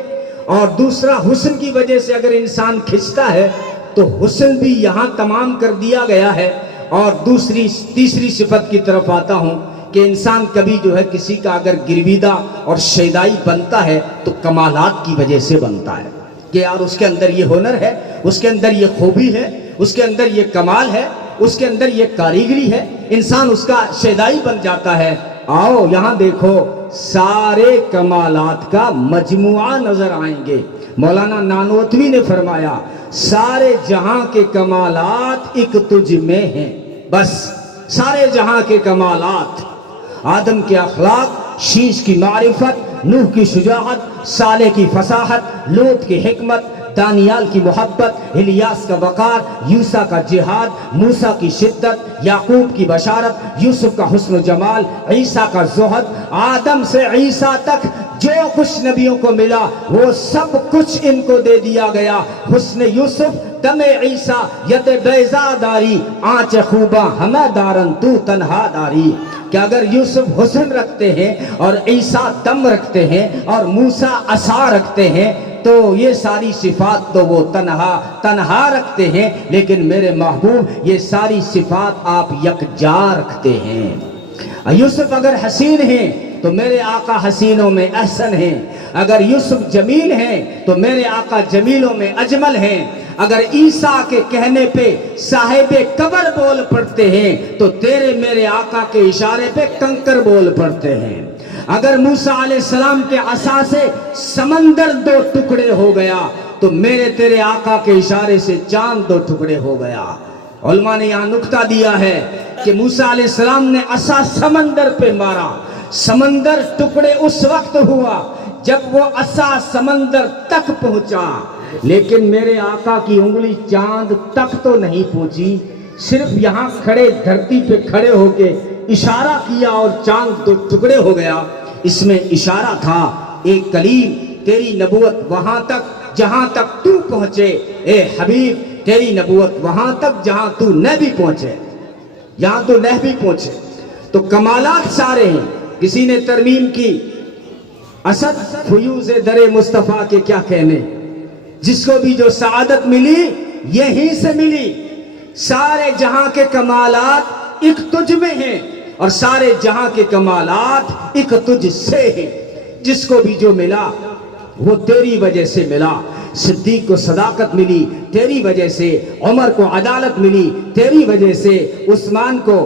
اور دوسرا حسن کی وجہ سے اگر انسان کھنچتا ہے تو حسن بھی یہاں تمام کر دیا گیا ہے۔ اور تیسری صفت کی طرف آتا ہوں کہ انسان کبھی جو ہے کسی کا اگر گرویدہ اور شیدائی بنتا ہے تو کمالات کی وجہ سے بنتا ہے، کہ یار اس کے اندر یہ ہنر ہے، اس کے اندر یہ خوبی ہے، اس کے اندر یہ کمال ہے، اس کے اندر یہ کاریگری ہے، انسان اس کا شیدائی بن جاتا ہے۔ آؤ یہاں دیکھو سارے کمالات کا مجموعہ نظر آئیں گے۔ مولانا نانوتوی نے فرمایا سارے جہاں کے کمالات ایک تجھ میں ہیں، بس سارے جہاں کے کمالات، آدم کے اخلاق، شیش کی معرفت، نوح کی شجاعت، صالح کی فصاحت، لوط کی حکمت، دانیال کی محبت، الیاس کا وقار، یوسیٰ کا جہاد، موسیٰ کی شدت، یعقوب کی بشارت، یوسف کا حسن و جمال، عیسیٰ کا زہد، آدم سے عیسیٰ تک جو کچھ نبیوں کو ملا وہ سب کچھ ان کو دے دیا گیا۔ حسن یوسف دم عیسیٰ ید بیضا داری، آنچ خوباں ہمیں دارن تو تنہا داری، کہ اگر یوسف حسن رکھتے ہیں اور عیسیٰ دم رکھتے ہیں اور موسیٰ عصا رکھتے ہیں تو یہ ساری صفات تو وہ تنہا رکھتے ہیں، لیکن میرے محبوب یہ ساری صفات آپ یکجا رکھتے ہیں۔ یوسف اگر حسین ہیں تو میرے آقا حسینوں میں احسن ہیں، اگر یوسف جمیل ہیں تو میرے آقا جمیلوں میں اجمل ہیں، اگر عیسیٰ کے کہنے پہ صاحب قبر بول پڑتے ہیں تو تیرے میرے آقا کے اشارے پہ کنکر بول پڑتے ہیں، اگر موسیٰ علیہ السلام کے عصا سے سمندر دو ٹکڑے ہو گیا تو میرے تیرے آقا کے اشارے سے چاند دو ٹکڑے ہو گیا۔ علماء نے یہاں نکتہ دیا ہے کہ موسیٰ علیہ السلام نے عصا سمندر پہ مارا، سمندر ٹکڑے اس وقت ہوا جب وہ عصا سمندر تک پہنچا، لیکن میرے آقا کی انگلی چاند تک تو نہیں پہنچی، صرف یہاں کھڑے دھرتی پہ کھڑے ہو کے اشارہ کیا اور چاند دو ٹکڑے ہو گیا۔ اس میں اشارہ تھا اے کلیم تیری نبوت وہاں تک جہاں تک تو پہنچے، اے حبیب تیری نبوت وہاں تک جہاں تو نبی پہنچے، یہاں تو نبی پہنچے۔ تو کمالات سارے ہیں۔ کسی نے ترمیم کی اسد فیوز در مصطفیٰ کے کیا کہنے، جس کو بھی جو سعادت ملی یہیں سے ملی، سارے جہاں کے کمالات ایک تجھ میں ہیں اور سارے جہاں کے کمالات ایک تجھ سے ہیں، جس کو بھی جو ملا وہ تیری وجہ سے ملا۔ صدیق کو صداقت ملی تیری وجہ سے، عمر کو عدالت ملی تیری وجہ سے، عثمان کو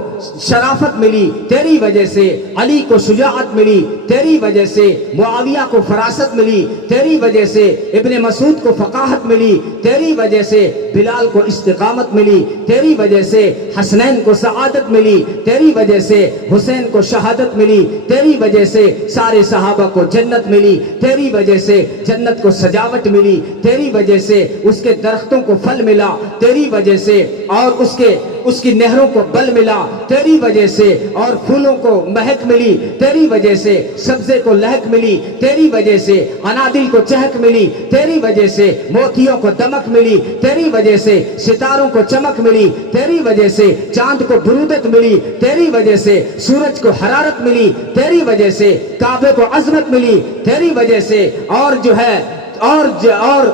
شرافت ملی تیری وجہ سے، علی کو شجاعت ملی تیری وجہ سے، معاویہ کو فراست ملی تیری وجہ سے، ابن مسعود کو فقاہت ملی تیری وجہ سے، بلال کو استقامت ملی تیری وجہ سے، حسنین کو سعادت ملی تیری وجہ سے، حسین کو شہادت ملی تیری وجہ سے، سارے صحابہ کو جنت ملی تیری وجہ سے، جنت کو سجاوٹ ملی تیری وجہ سے اس کے درختوں کو پھل ملا تیری وجہ سے، اور اس کی نہروں کو بل ملا تیری وجہ سے، اور پھولوں کو مہک ملی تیری وجہ سے، سبزے کو لہک ملی تیری وجہ سے، انادل کو چہک ملی تیری وجہ سے، موتیوں کو دمک ملی تیری وجہ سے، ستاروں کو چمک ملی تیری وجہ سے، چاند کو برودت ملی تیری وجہ سے، سورج کو حرارت ملی تیری وجہ سے، کعبے کو عظمت ملی تیری وجہ سے، اور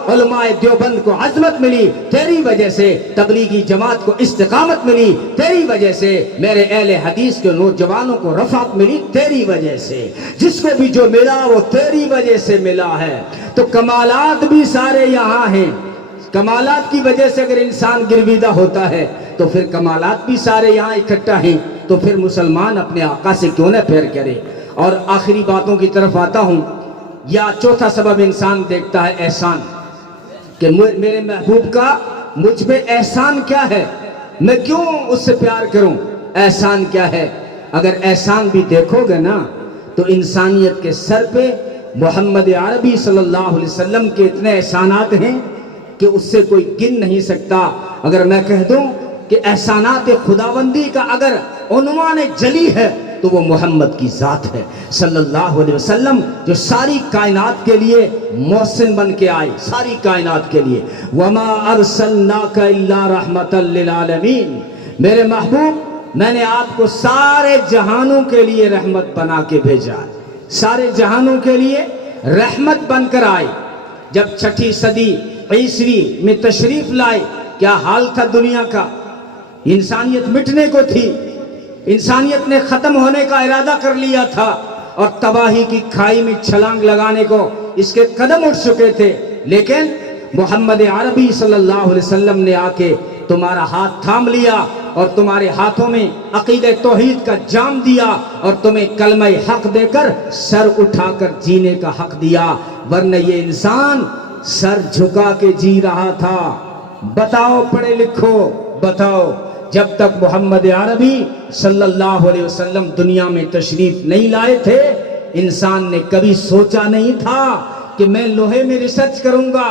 علماء دیوبند کو عظمت ملی تیری وجہ سے، تبلیغی جماعت کو استقامت ملی تیری وجہ سے، میرے اہل حدیث کے نوجوانوں کو رفعت ملی تیری وجہ سے، جس کو بھی جو ملا وہ تیری وجہ سے ملا ہے۔ تو کمالات بھی سارے یہاں ہیں۔ کمالات کی وجہ سے اگر انسان گرویدہ ہوتا ہے تو پھر کمالات بھی سارے یہاں اکٹھا ہیں، تو پھر مسلمان اپنے آقا سے کیوں نہ پیر کرے۔ اور آخری باتوں کی طرف آتا ہوں۔ یا چوتھا سبب انسان دیکھتا ہے احسان، کہ میرے محبوب کا مجھ پہ احسان کیا ہے، میں کیوں اس سے پیار کروں، احسان کیا ہے۔ اگر احسان بھی دیکھو گے نا تو انسانیت کے سر پہ محمد عربی صلی اللہ علیہ وسلم کے اتنے احسانات ہیں کہ اس سے کوئی گن نہیں سکتا۔ اگر میں کہہ دوں کہ احسانات خداوندی کا اگر عنوان جلی ہے تو وہ محمد کی ذات ہے صلی اللہ علیہ وسلم، جو ساری کائنات کے لیے محسن بن کے آئے، ساری کائنات کے لیے۔ وَمَا أَرْسَلْنَاكَ إِلَّا رَحْمَةً لِّلْعَالَمِينَ، میرے محبوب میں نے آپ کو سارے جہانوں کے لیے رحمت بنا کے بھیجا، سارے جہانوں کے لیے رحمت بن کر آئے۔ جب 6 صدی عیسوی میں تشریف لائے، کیا حال تھا دنیا کا؟ انسانیت مٹنے کو تھی، انسانیت نے ختم ہونے کا ارادہ کر لیا تھا، اور تباہی کی کھائی میں چھلانگ لگانے کو اس کے قدم اٹھ چکے تھے۔ لیکن محمد عربی صلی اللہ علیہ وسلم نے آ کے تمہارا ہاتھ تھام لیا، اور تمہارے ہاتھوں میں عقیدہ توحید کا جام دیا، اور تمہیں کلمہ حق دے کر سر اٹھا کر جینے کا حق دیا، ورنہ یہ انسان سر جھکا کے جی رہا تھا۔ بتاؤ پڑھے لکھو، بتاؤ جب تک محمد عربی صلی اللہ علیہ وسلم دنیا میں تشریف نہیں لائے تھے، انسان نے کبھی سوچا نہیں تھا کہ میں لوہے میں ریسرچ کروں گا،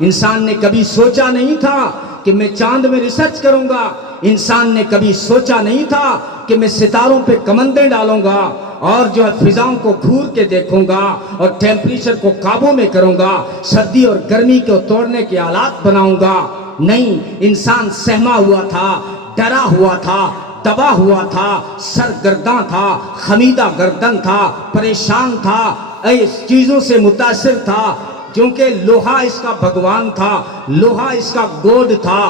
انسان نے کبھی سوچا نہیں تھا کہ میں چاند میں ریسرچ کروں گا، انسان نے کبھی سوچا نہیں تھا کہ میں ستاروں پہ کمندیں ڈالوں گا، اور جو ہے فضاؤں کو گھور کے دیکھوں گا، اور ٹیمپریچر کو قابو میں کروں گا، سردی اور گرمی کو توڑنے کے آلات بناؤں گا۔ نہیں، انسان سہما ہوا تھا، ڈرا ہوا تھا، تباہ ہوا تھا، سرگرداں تھا، خمیدہ گردن تھا، پریشان تھا، اس چیزوں سے متاثر تھا، کیونکہ لوہا اس کا بھگوان تھا، لوہا اس کا گوڈ تھا۔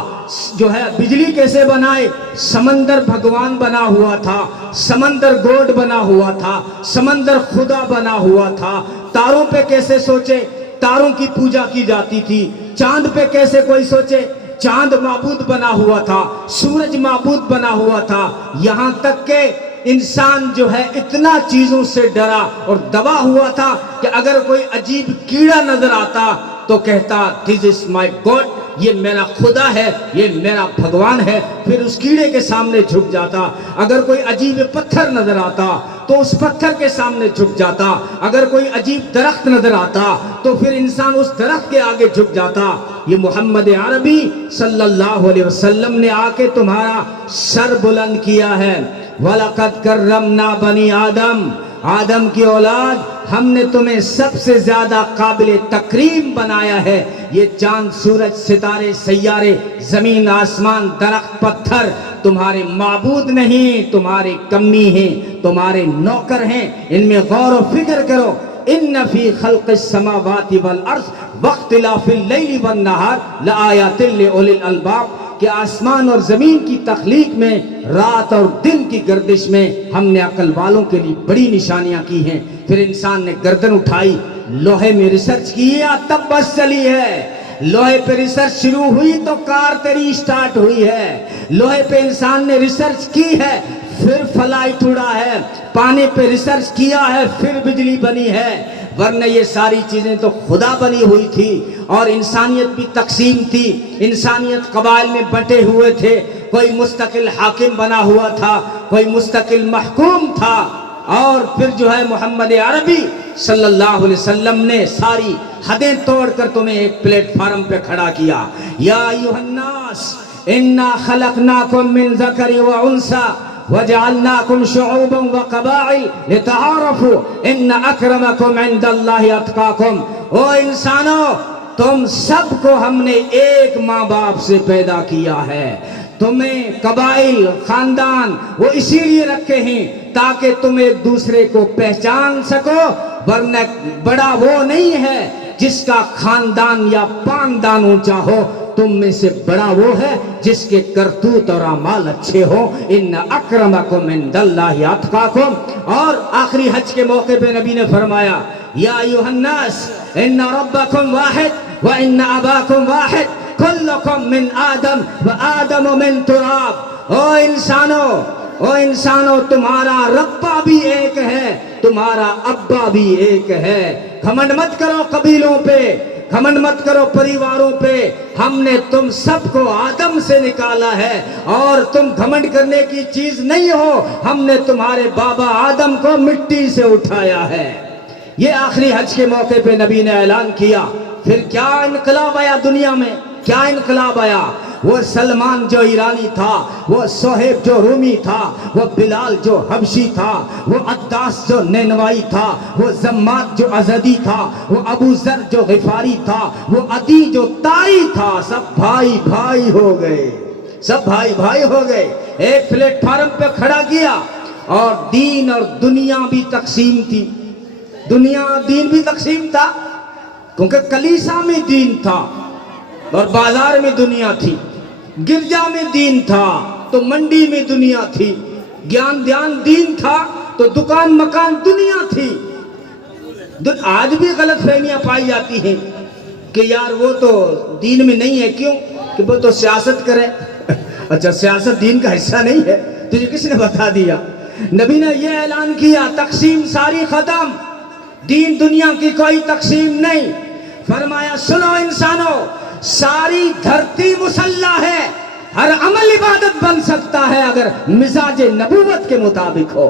جو ہے بجلی کیسے بنائے؟ سمندر بھگوان بنا ہوا تھا، سمندر گوڈ بنا ہوا تھا، سمندر خدا بنا ہوا تھا۔ تاروں پہ کیسے سوچے؟ تاروں کی پوجا کی جاتی تھی۔ چاند پہ کیسے کوئی سوچے؟ چاند معبود بنا ہوا تھا، سورج معبود بنا ہوا تھا۔ یہاں تک کہ انسان جو ہے اتنا چیزوں سے ڈرا اور دبا ہوا تھا کہ اگر کوئی عجیب کیڑا نظر آتا تو کہتا دس از مائی گاڈ، یہ میرا خدا ہے، یہ میرا بھگوان ہے، پھر اس کیڑے کے سامنے جھک جاتا۔ اگر کوئی عجیب پتھر نظر آتا تو اس پتھر کے سامنے جھک جاتا۔ اگر کوئی عجیب درخت نظر آتا تو پھر انسان اس درخت کے آگے جھک جاتا۔ یہ محمد عربی صلی اللہ علیہ وسلم نے آ کے تمہارا سر بلند کیا ہے۔ وَلَقَدْ كَرَّمْنَا بَنِي آدم، آدم کی اولاد، ہم نے تمہیں سب سے زیادہ قابل تکریم بنایا ہے۔ یہ چاند، سورج، ستارے، سیارے، زمین، آسمان، درخت، پتھر تمہارے معبود نہیں، تمہارے کمی ہیں، تمہارے نوکر ہیں۔ ان میں غور و فکر کرو۔ ان فی خلق السماوات والارض واختلاف اللیل والنہار لآیات لأولی الالباب، کہ آسمان اور زمین کی تخلیق میں، رات اور دن کی گردش میں ہم نے عقل والوں کے لیے بڑی نشانیاں کی ہیں۔ پھر انسان نے گردن اٹھائی، لوہے میں ریسرچ کی ہے، تب بس چلی ہے۔ لوہے پہ ریسرچ شروع ہوئی تو کار تیری سٹارٹ ہوئی ہے۔ لوہے پہ انسان نے ریسرچ کی ہے، پھر فلائٹ اڑا ہے۔ پانی پہ ریسرچ کیا ہے، پھر بجلی بنی ہے۔ ورنہ یہ ساری چیزیں تو خدا بنی ہوئی تھی، اور انسانیت بھی تقسیم تھی۔ انسانیت قبائل میں بٹے ہوئے تھے، کوئی مستقل حاکم بنا ہوا تھا، کوئی مستقل محکوم تھا۔ اور پھر جو ہے محمد عربی صلی اللہ علیہ وسلم نے ساری حدیں توڑ کر تمہیں ایک پلیٹ فارم پہ کھڑا کیا. یا ایھا الناس انا خلقناکم من ذکر و انثی وجعلناکم شعوبا وقبائل لتعارفوا ان اکرمکم عند اللہ اتقاکم. او انسانوں، تم سب کو ہم نے ایک ماں باپ سے پیدا کیا ہے. تمہیں قبائل، خاندان وہ اسی لیے رکھے ہیں تاکہ تم ایک دوسرے کو پہچان سکو، ورنہ بڑا وہ نہیں ہے جس کا خاندان یا پاندان اونچا ہو، تم میں سے بڑا وہ ہے جس کے کرتوت اور اعمال اچھے ہوں. ان اکرمکم عند اللہ اتقاکم. اور آخری حج کے موقع پہ نبی نے فرمایا یا ایھا الناس ان ربکم واحد وان اباکم واحد کلکم من آدم وآدم من تراب. او انسانوں تمہارا ربا بھی ایک ہے، تمہارا ابا بھی ایک ہے. گھمنڈ مت کرو قبیلوں پہ، گھمنڈ مت کرو پریواروں پہ. ہم نے تم سب کو آدم سے نکالا ہے اور تم گھمنڈ کرنے کی چیز نہیں ہو. ہم نے تمہارے بابا آدم کو مٹی سے اٹھایا ہے. یہ آخری حج کے موقع پہ نبی نے اعلان کیا. پھر کیا انقلاب آیا دنیا میں، کیا انقلاب آیا. وہ سلمان جو ایرانی تھا، وہ صہیب جو رومی تھا، وہ بلال جو حبشی تھا، وہ عداس جو نینوائی تھا، وہ زمات جو ازدی تھا، وہ ابو ذر جو غفاری تھا، وہ عدی جو تائی تھا، سب بھائی بھائی ہو گئے، سب بھائی بھائی ہو گئے. ایک پلیٹ فارم پہ کھڑا کیا. اور دین اور دنیا بھی تقسیم تھی. دنیا دین بھی تقسیم تھا، کیونکہ کلیسا میں دین تھا اور بازار میں دنیا تھی. گرجا میں دین تھا تو منڈی میں دنیا تھی. گیان دھیان دین تھا تو دکان مکان دنیا تھی. آج بھی غلط فہمیاں پائی جاتی ہیں کہ یار وہ تو دین میں نہیں ہے. کیوں؟ کہ وہ تو سیاست کرے. اچھا، سیاست دین کا حصہ نہیں ہے؟ تجھے کس نے بتا دیا؟ نبی نے یہ اعلان کیا تقسیم ساری ختم، دین دنیا کی کوئی تقسیم نہیں. فرمایا سنو انسانوں، ساری دھرتی مسلح ہے، ہر عمل عبادت بن سکتا ہے اگر مزاج نبوت کے مطابق ہو.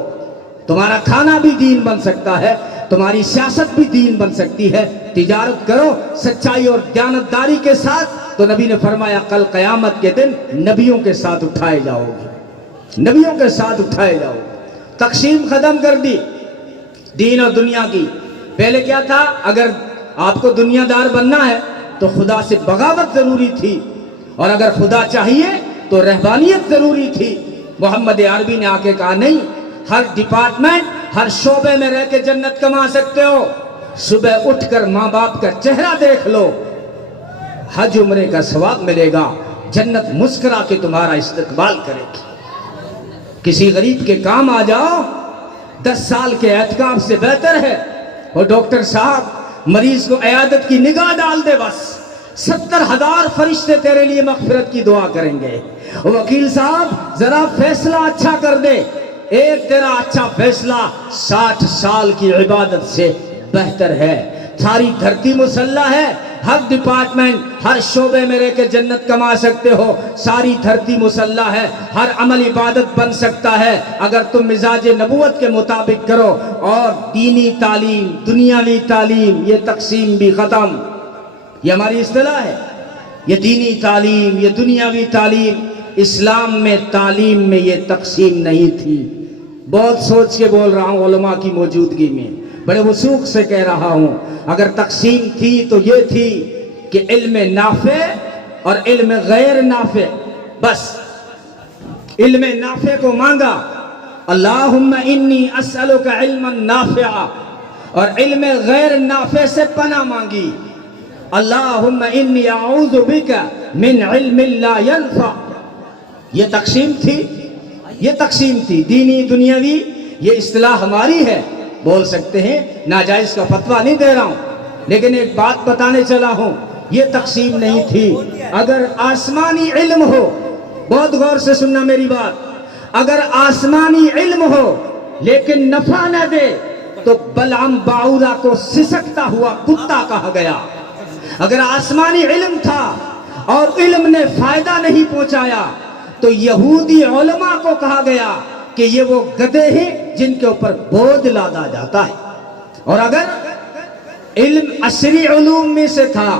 تمہارا کھانا بھی دین بن سکتا ہے، تمہاری سیاست بھی دین بن سکتی ہے. تجارت کرو سچائی اور دیانتداری کے ساتھ، تو نبی نے فرمایا کل قیامت کے دن نبیوں کے ساتھ اٹھائے جاؤ گے، نبیوں کے ساتھ اٹھائے جاؤ. تقسیم ختم کر دی دین اور دنیا کی. پہلے کیا تھا؟ اگر آپ کو دنیا دار بننا ہے تو خدا سے بغاوت ضروری تھی، اور اگر خدا چاہیے تو رہبانیت ضروری تھی. محمد عربی نے آ کے کہا نہیں، ہر ڈپارٹمنٹ، ہر شعبے میں رہ کے جنت کما سکتے ہو. صبح اٹھ کر ماں باپ کا چہرہ دیکھ لو، حج عمرے کا ثواب ملے گا. جنت مسکرا کے تمہارا استقبال کرے گی. کسی غریب کے کام آ جاؤ، 10 سال کے اعتکاف سے بہتر ہے. اور ڈاکٹر صاحب مریض کو عیادت کی نگاہ ڈال دے، بس 70,000 فرشتے تیرے لیے مغفرت کی دعا کریں گے. وکیل صاحب ذرا فیصلہ اچھا کر دے، ایک تیرا اچھا فیصلہ 60 سال کی عبادت سے بہتر ہے. ساری دھرتی مسلح ہے، ہر ڈپارٹمنٹ، ہر شعبے میں رہ کے جنت کما سکتے ہو. ساری دھرتی مسلح ہے، ہر عمل عبادت بن سکتا ہے اگر تم مزاج نبوت کے مطابق کرو. اور دینی تعلیم، دنیاوی تعلیم، یہ تقسیم بھی ختم. یہ ہماری اصطلاح ہے، یہ دینی تعلیم، یہ دنیاوی تعلیم. اسلام میں تعلیم میں یہ تقسیم نہیں تھی. بہت سوچ کے بول رہا ہوں، علماء کی موجودگی میں بڑے وثوق سے کہہ رہا ہوں. اگر تقسیم تھی تو یہ تھی کہ علم نافع اور علم غیر نافع. بس علم نافع کو مانگا، اللہم انی اسألک علما نافعا، اور علم غیر نافع سے پناہ مانگی، اللہم انی اعوذ بک من علم لا ينفع. یہ تقسیم تھی، یہ تقسیم تھی دینی دنیاوی. یہ اصطلاح ہماری ہے، بول سکتے ہیں، ناجائز کا فتویٰ نہیں دے رہا ہوں، لیکن ایک بات بتانے چلا ہوں. یہ تقسیم نہیں تھی. اگر آسمانی علم ہو، بہت غور سے سننا میری بات، اگر آسمانی علم ہو لیکن نفع نہ دے تو بلعم باعورہ کو سسکتا ہوا کتا کہا گیا. اگر آسمانی علم تھا اور علم نے فائدہ نہیں پہنچایا تو یہودی علماء کو کہا گیا کہ یہ وہ گدھے ہیں جن کے اوپر بوجھ لادا جاتا ہے. اور اگر علم عصری علوم میں سے تھا،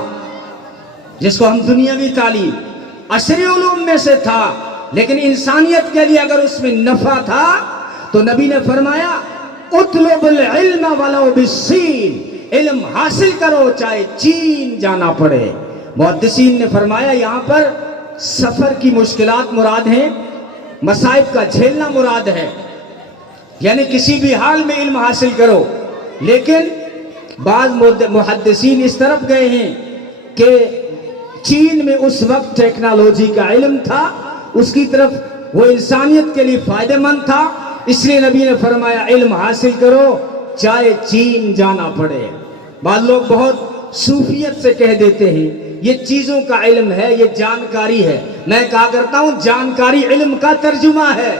جس کو ہم دنیاوی تعلیم عصری علوم میں سے تھا، لیکن انسانیت کے لیے اگر اس میں نفع تھا تو نبی نے فرمایا اطلب العلم ولو بالصین، علم حاصل کرو چاہے چین جانا پڑے۔ محدثین نے فرمایا یہاں پر سفر کی مشکلات مراد ہیں، مصائب کا جھیلنا مراد ہے، یعنی کسی بھی حال میں علم حاصل کرو۔ لیکن بعض محدثین اس طرف گئے ہیں کہ چین میں اس وقت ٹیکنالوجی کا علم تھا، اس کی طرف وہ انسانیت کے لیے فائدہ مند تھا، اس لیے نبی نے فرمایا علم حاصل کرو چاہے چین جانا پڑے۔ بعض لوگ بہت صوفیت سے کہہ دیتے ہیں یہ چیزوں کا علم ہے، یہ جانکاری ہے۔ میں کہا کرتا ہوں جانکاری علم کا ترجمہ ہے،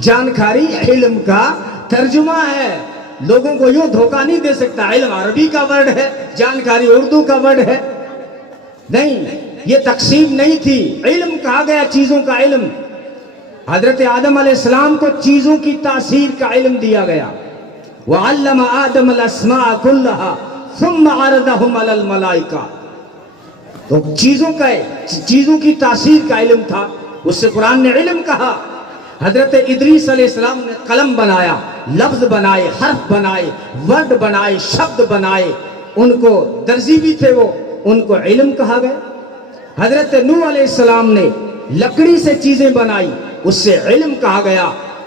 جانکاری علم کا ترجمہ ہے۔ لوگوں کو یوں دھوکہ نہیں دے سکتا علم عربی کا ورڈ ہے، جانکاری اردو کا ورڈ ہے، نہیں، یہ تقسیم نہیں تھی۔ علم کہا گیا چیزوں کا علم۔ حضرت آدم علیہ السلام کو چیزوں کی تاثیر کا علم دیا گیا۔ وَعَلَّمَ آدَمَ الْأَسْمَاءَ كُلَّهَا ثُمَّ عَرَضَهُمْ عَلَى الْمَلَائِكَةِ، تو چیزوں کی تاثیر کا علم تھا، اس سے قرآن نے علم کہا۔ حضرت ادریس علیہ السلام نے قلم بنایا، لفظ بنائے، حرف بنائے، ورڈ بنائے، شبد بنائے، ان کو درزی بھی تھے وہ، ان کو علم کہا گیا۔ حضرت نوح علیہ السلام نے لکڑی سے چیزیں بنائی، اس سے علم کہا گیا۔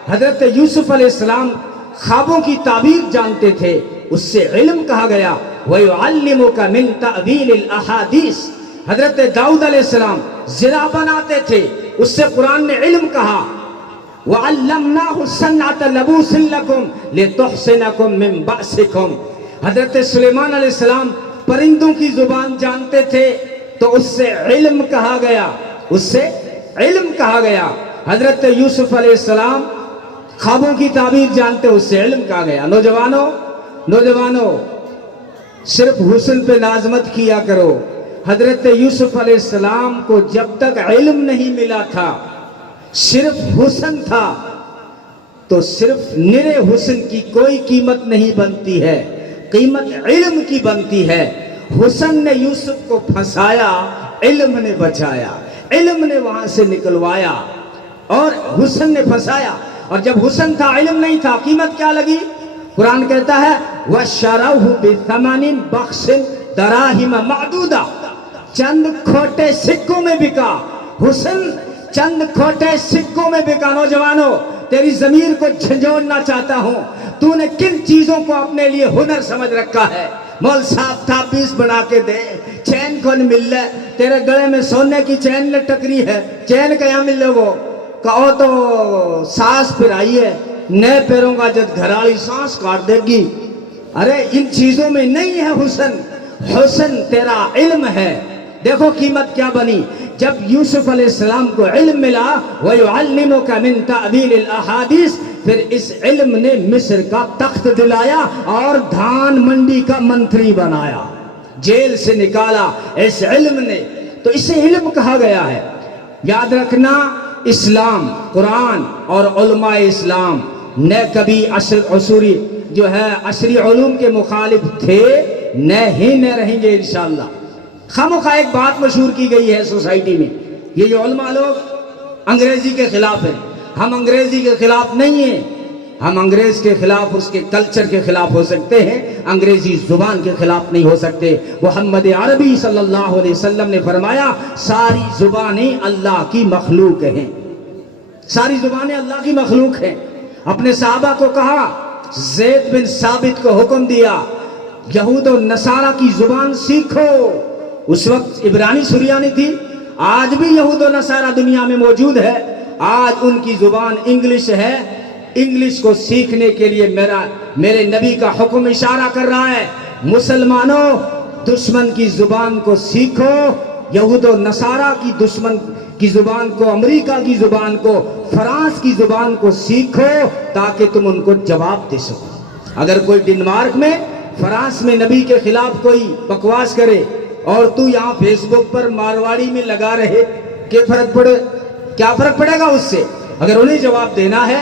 حضرت یوسف علیہ السلام خوابوں کی تعبیر جانتے تھے، اس سے علم کہا گیا۔ وَيُعَلِّمُكَ مِن تَأْوِيلِ الْأَحَادِيثِ، حضرت داؤد علیہ السلام زرع بناتے تھے، اس سے قرآن نے علم کہا۔ وَعَلَّمْنَاهُ صَنْعَةَ لَبُوسٍ لَكُمْ لِتُحْصِنَكُمْ مِن بَأْسِكُمْ، حضرت سلیمان علیہ السلام پرندوں کی زبان جانتے تھے، تو اس سے علم کہا گیا، اس سے علم کہا گیا۔ حضرت یوسف علیہ السلام خوابوں کی تعبیر جانتے، اس سے علم کہا گیا۔ نوجوانوں صرف حسن پہ ناز مت کیا کرو۔ حضرت یوسف علیہ السلام کو جب تک علم نہیں ملا تھا، صرف حسن تھا، تو صرف نرے حسن کی کوئی قیمت نہیں بنتی ہے، قیمت علم کی بنتی ہے۔ حسن نے یوسف کو پھنسایا، علم نے بچایا، علم نے وہاں سے نکلوایا، اور حسن نے پھنسایا۔ اور جب حسن تھا علم نہیں تھا، قیمت کیا لگی؟ قرآن کہتا ہے وَشَرَوْهُ بِثَمَنٍ بَخْسٍ دَرَاهِمَ مَعْدُودَةٍ، چند کھوٹے سکوں میں بکا حسن، چند کھوٹے سکوں میں بکا۔ نوجوانوں تیری ضمیر کو جھنجھوڑنا چاہتا ہوں، تو نے کن چیزوں کو اپنے لیے ہنر سمجھ رکھا ہے؟ مول صاحب تھا 20 بنا کے دے، چین کون مل لے، تیرے گلے میں سونے کی چین لٹکری ہے، چین کہاں مل لے؟ وہ کہو تو سانس پھر آئی ہے، نئے پیروں کا جد گھرالی سانس کاٹ دے گی۔ ارے ان چیزوں میں نہیں ہے حسن، حسن تیرا علم ہے۔ دیکھو قیمت کیا بنی جب یوسف علیہ السلام کو علم ملا۔ وَيُعَلِّمُكَ مِن تَأْوِيلِ الْأَحَادِيثِ، پھر اس علم نے مصر کا تخت دلایا اور دھان منڈی کا منتری بنایا، جیل سے نکالا اس علم نے، تو اسے علم کہا گیا ہے۔ یاد رکھنا اسلام، قرآن اور علماء اسلام نہ کبھی عصری جو ہے عصری علوم کے مخالف تھے، نہ ہی نہ رہیں گے انشاءاللہ۔ خامخواہ ایک بات مشہور کی گئی ہے سوسائٹی میں، یہ جو علماء لوگ انگریزی کے خلاف ہیں، ہم انگریزی کے خلاف نہیں ہیں، ہم انگریز کے خلاف اس کے کلچر کے خلاف ہو سکتے ہیں، انگریزی زبان کے خلاف نہیں ہو سکتے۔ محمد عربی صلی اللہ علیہ وسلم نے فرمایا ساری زبانیں اللہ کی مخلوق ہیں، ساری زبانیں اللہ کی مخلوق ہیں۔ اپنے صحابہ کو کہا، زید بن ثابت کو حکم دیا یہود و نصارہ کی زبان سیکھو۔ اس وقت عبرانی سریانی تھی، آج بھی یہود و نصارہ دنیا میں موجود ہے، آج ان کی زبان انگلش ہے۔ انگلش کو سیکھنے کے لیے میرے نبی کا حکم اشارہ کر رہا ہے، مسلمانوں دشمن کی زبان کو سیکھو، یہود و نصارہ کی دشمن کی زبان کو، امریکہ کی زبان کو، فرانس کی زبان کو سیکھو تاکہ تم ان کو جواب دے سکو۔ اگر کوئی ڈنمارک میں، فرانس میں نبی کے خلاف کوئی بکواس کرے اور تو یہاں فیس بک پر مارواڑی میں لگا رہے، کیا فرق پڑے گا اس سے؟ اگر انہیں جواب دینا ہے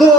2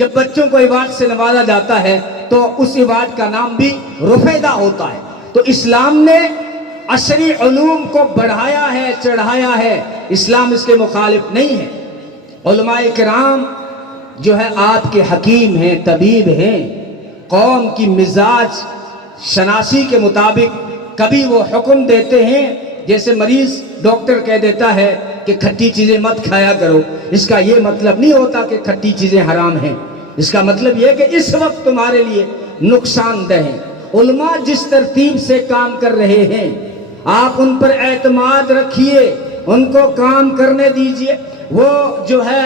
جب بچوں کو ایوارڈ سے نوازا جاتا ہے تو اس ایوارڈ کا نام بھی رفیدہ ہوتا ہے۔ تو اسلام نے عصری علوم کو بڑھایا ہے، چڑھایا ہے، اسلام اس کے مخالف نہیں ہے۔ علماء کرام جو ہے آپ کے حکیم ہیں، طبیب ہیں، قوم کی مزاج شناسی کے مطابق کبھی وہ حکم دیتے ہیں، جیسے مریض ڈاکٹر کہہ دیتا ہے کہ کھٹی چیزیں مت کھایا کرو، اس کا یہ مطلب نہیں ہوتا کہ کھٹی چیزیں حرام ہیں، اس کا مطلب یہ ہے کہ اس وقت تمہارے لیے نقصان دہ ہیں۔ علماء جس ترتیب سے کام کر رہے ہیں آپ ان پر اعتماد رکھیے، ان کو کام کرنے دیجئے۔ وہ جو ہے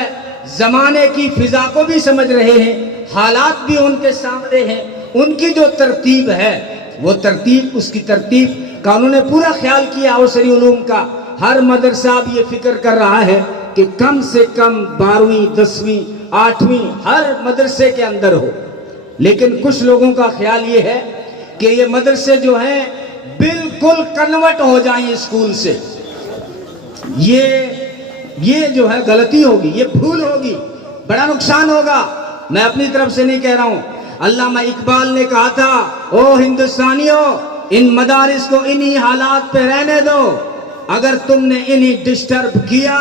زمانے کی فضا کو بھی سمجھ رہے ہیں، حالات بھی ان کے سامنے ہیں، ان کی جو ترتیب ہے وہ ترتیب، اس کی ترتیب کا انہوں نے پورا خیال کیا۔ عصری علوم کا ہر مدرسہ اب یہ فکر کر رہا ہے کہ کم سے کم 12ویں 10ویں 8ویں ہر مدرسے کے اندر ہو، لیکن کچھ لوگوں کا خیال یہ ہے کہ یہ مدرسے جو ہیں بالکل کنورٹ ہو جائیں اسکول سے۔ یہ جو ہے غلطی ہوگی، یہ بھول ہوگی، بڑا نقصان ہوگا۔ میں اپنی طرف سے نہیں کہہ رہا ہوں، علامہ اقبال نے کہا تھا، او ہندوستانیوں، ان مدارس کو انہی حالات پہ رہنے دو، اگر تم نے انہی ڈسٹرب کیا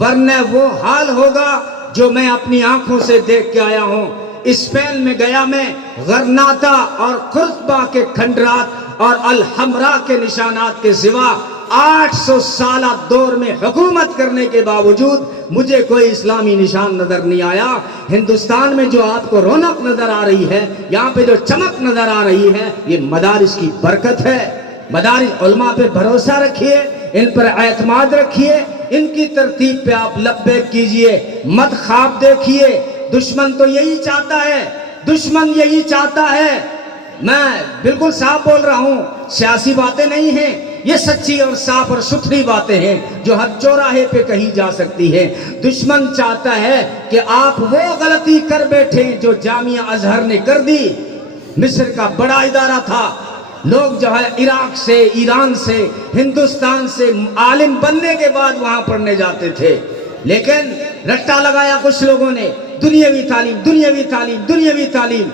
ورنہ وہ حال ہوگا جو میں اپنی آنکھوں سے دیکھ کے آیا ہوں۔ اسپین میں گیا میں، غرناطہ اور قرطبہ کے کھنڈرات اور الحمرا کے نشانات کے سوا 800 سالہ دور میں حکومت کرنے کے باوجود مجھے کوئی اسلامی نشان نظر نہیں آیا۔ ہندوستان میں جو آپ کو رونق نظر آ رہی ہے، یہاں پہ جو چمک نظر آ رہی ہے، یہ مدارس کی برکت ہے۔ مدارس، علماء پہ بھروسہ رکھیے، ان پر اعتماد رکھیے، ان کی ترتیب پہ آپ لبیک کیجئے، مت خواب دیکھیے۔ دشمن تو یہی چاہتا ہے، دشمن یہی چاہتا ہے۔ میں بالکل صاف بول رہا ہوں، سیاسی باتیں نہیں ہیں، یہ سچی اور صاف اور ستھری باتیں ہیں جو ہر چوراہے پہ کہی جا سکتی ہے۔ دشمن چاہتا ہے کہ آپ وہ غلطی کر بیٹھیں جو جامعہ ازہر نے کر دی۔ مصر کا بڑا ادارہ تھا، لوگ جو ہے عراق سے، ایران سے، ہندوستان سے عالم بننے کے بعد وہاں پڑھنے جاتے تھے، لیکن رٹا لگایا کچھ لوگوں نے، دنیاوی تعلیم، دنیاوی تعلیم، دنیاوی تعلیم۔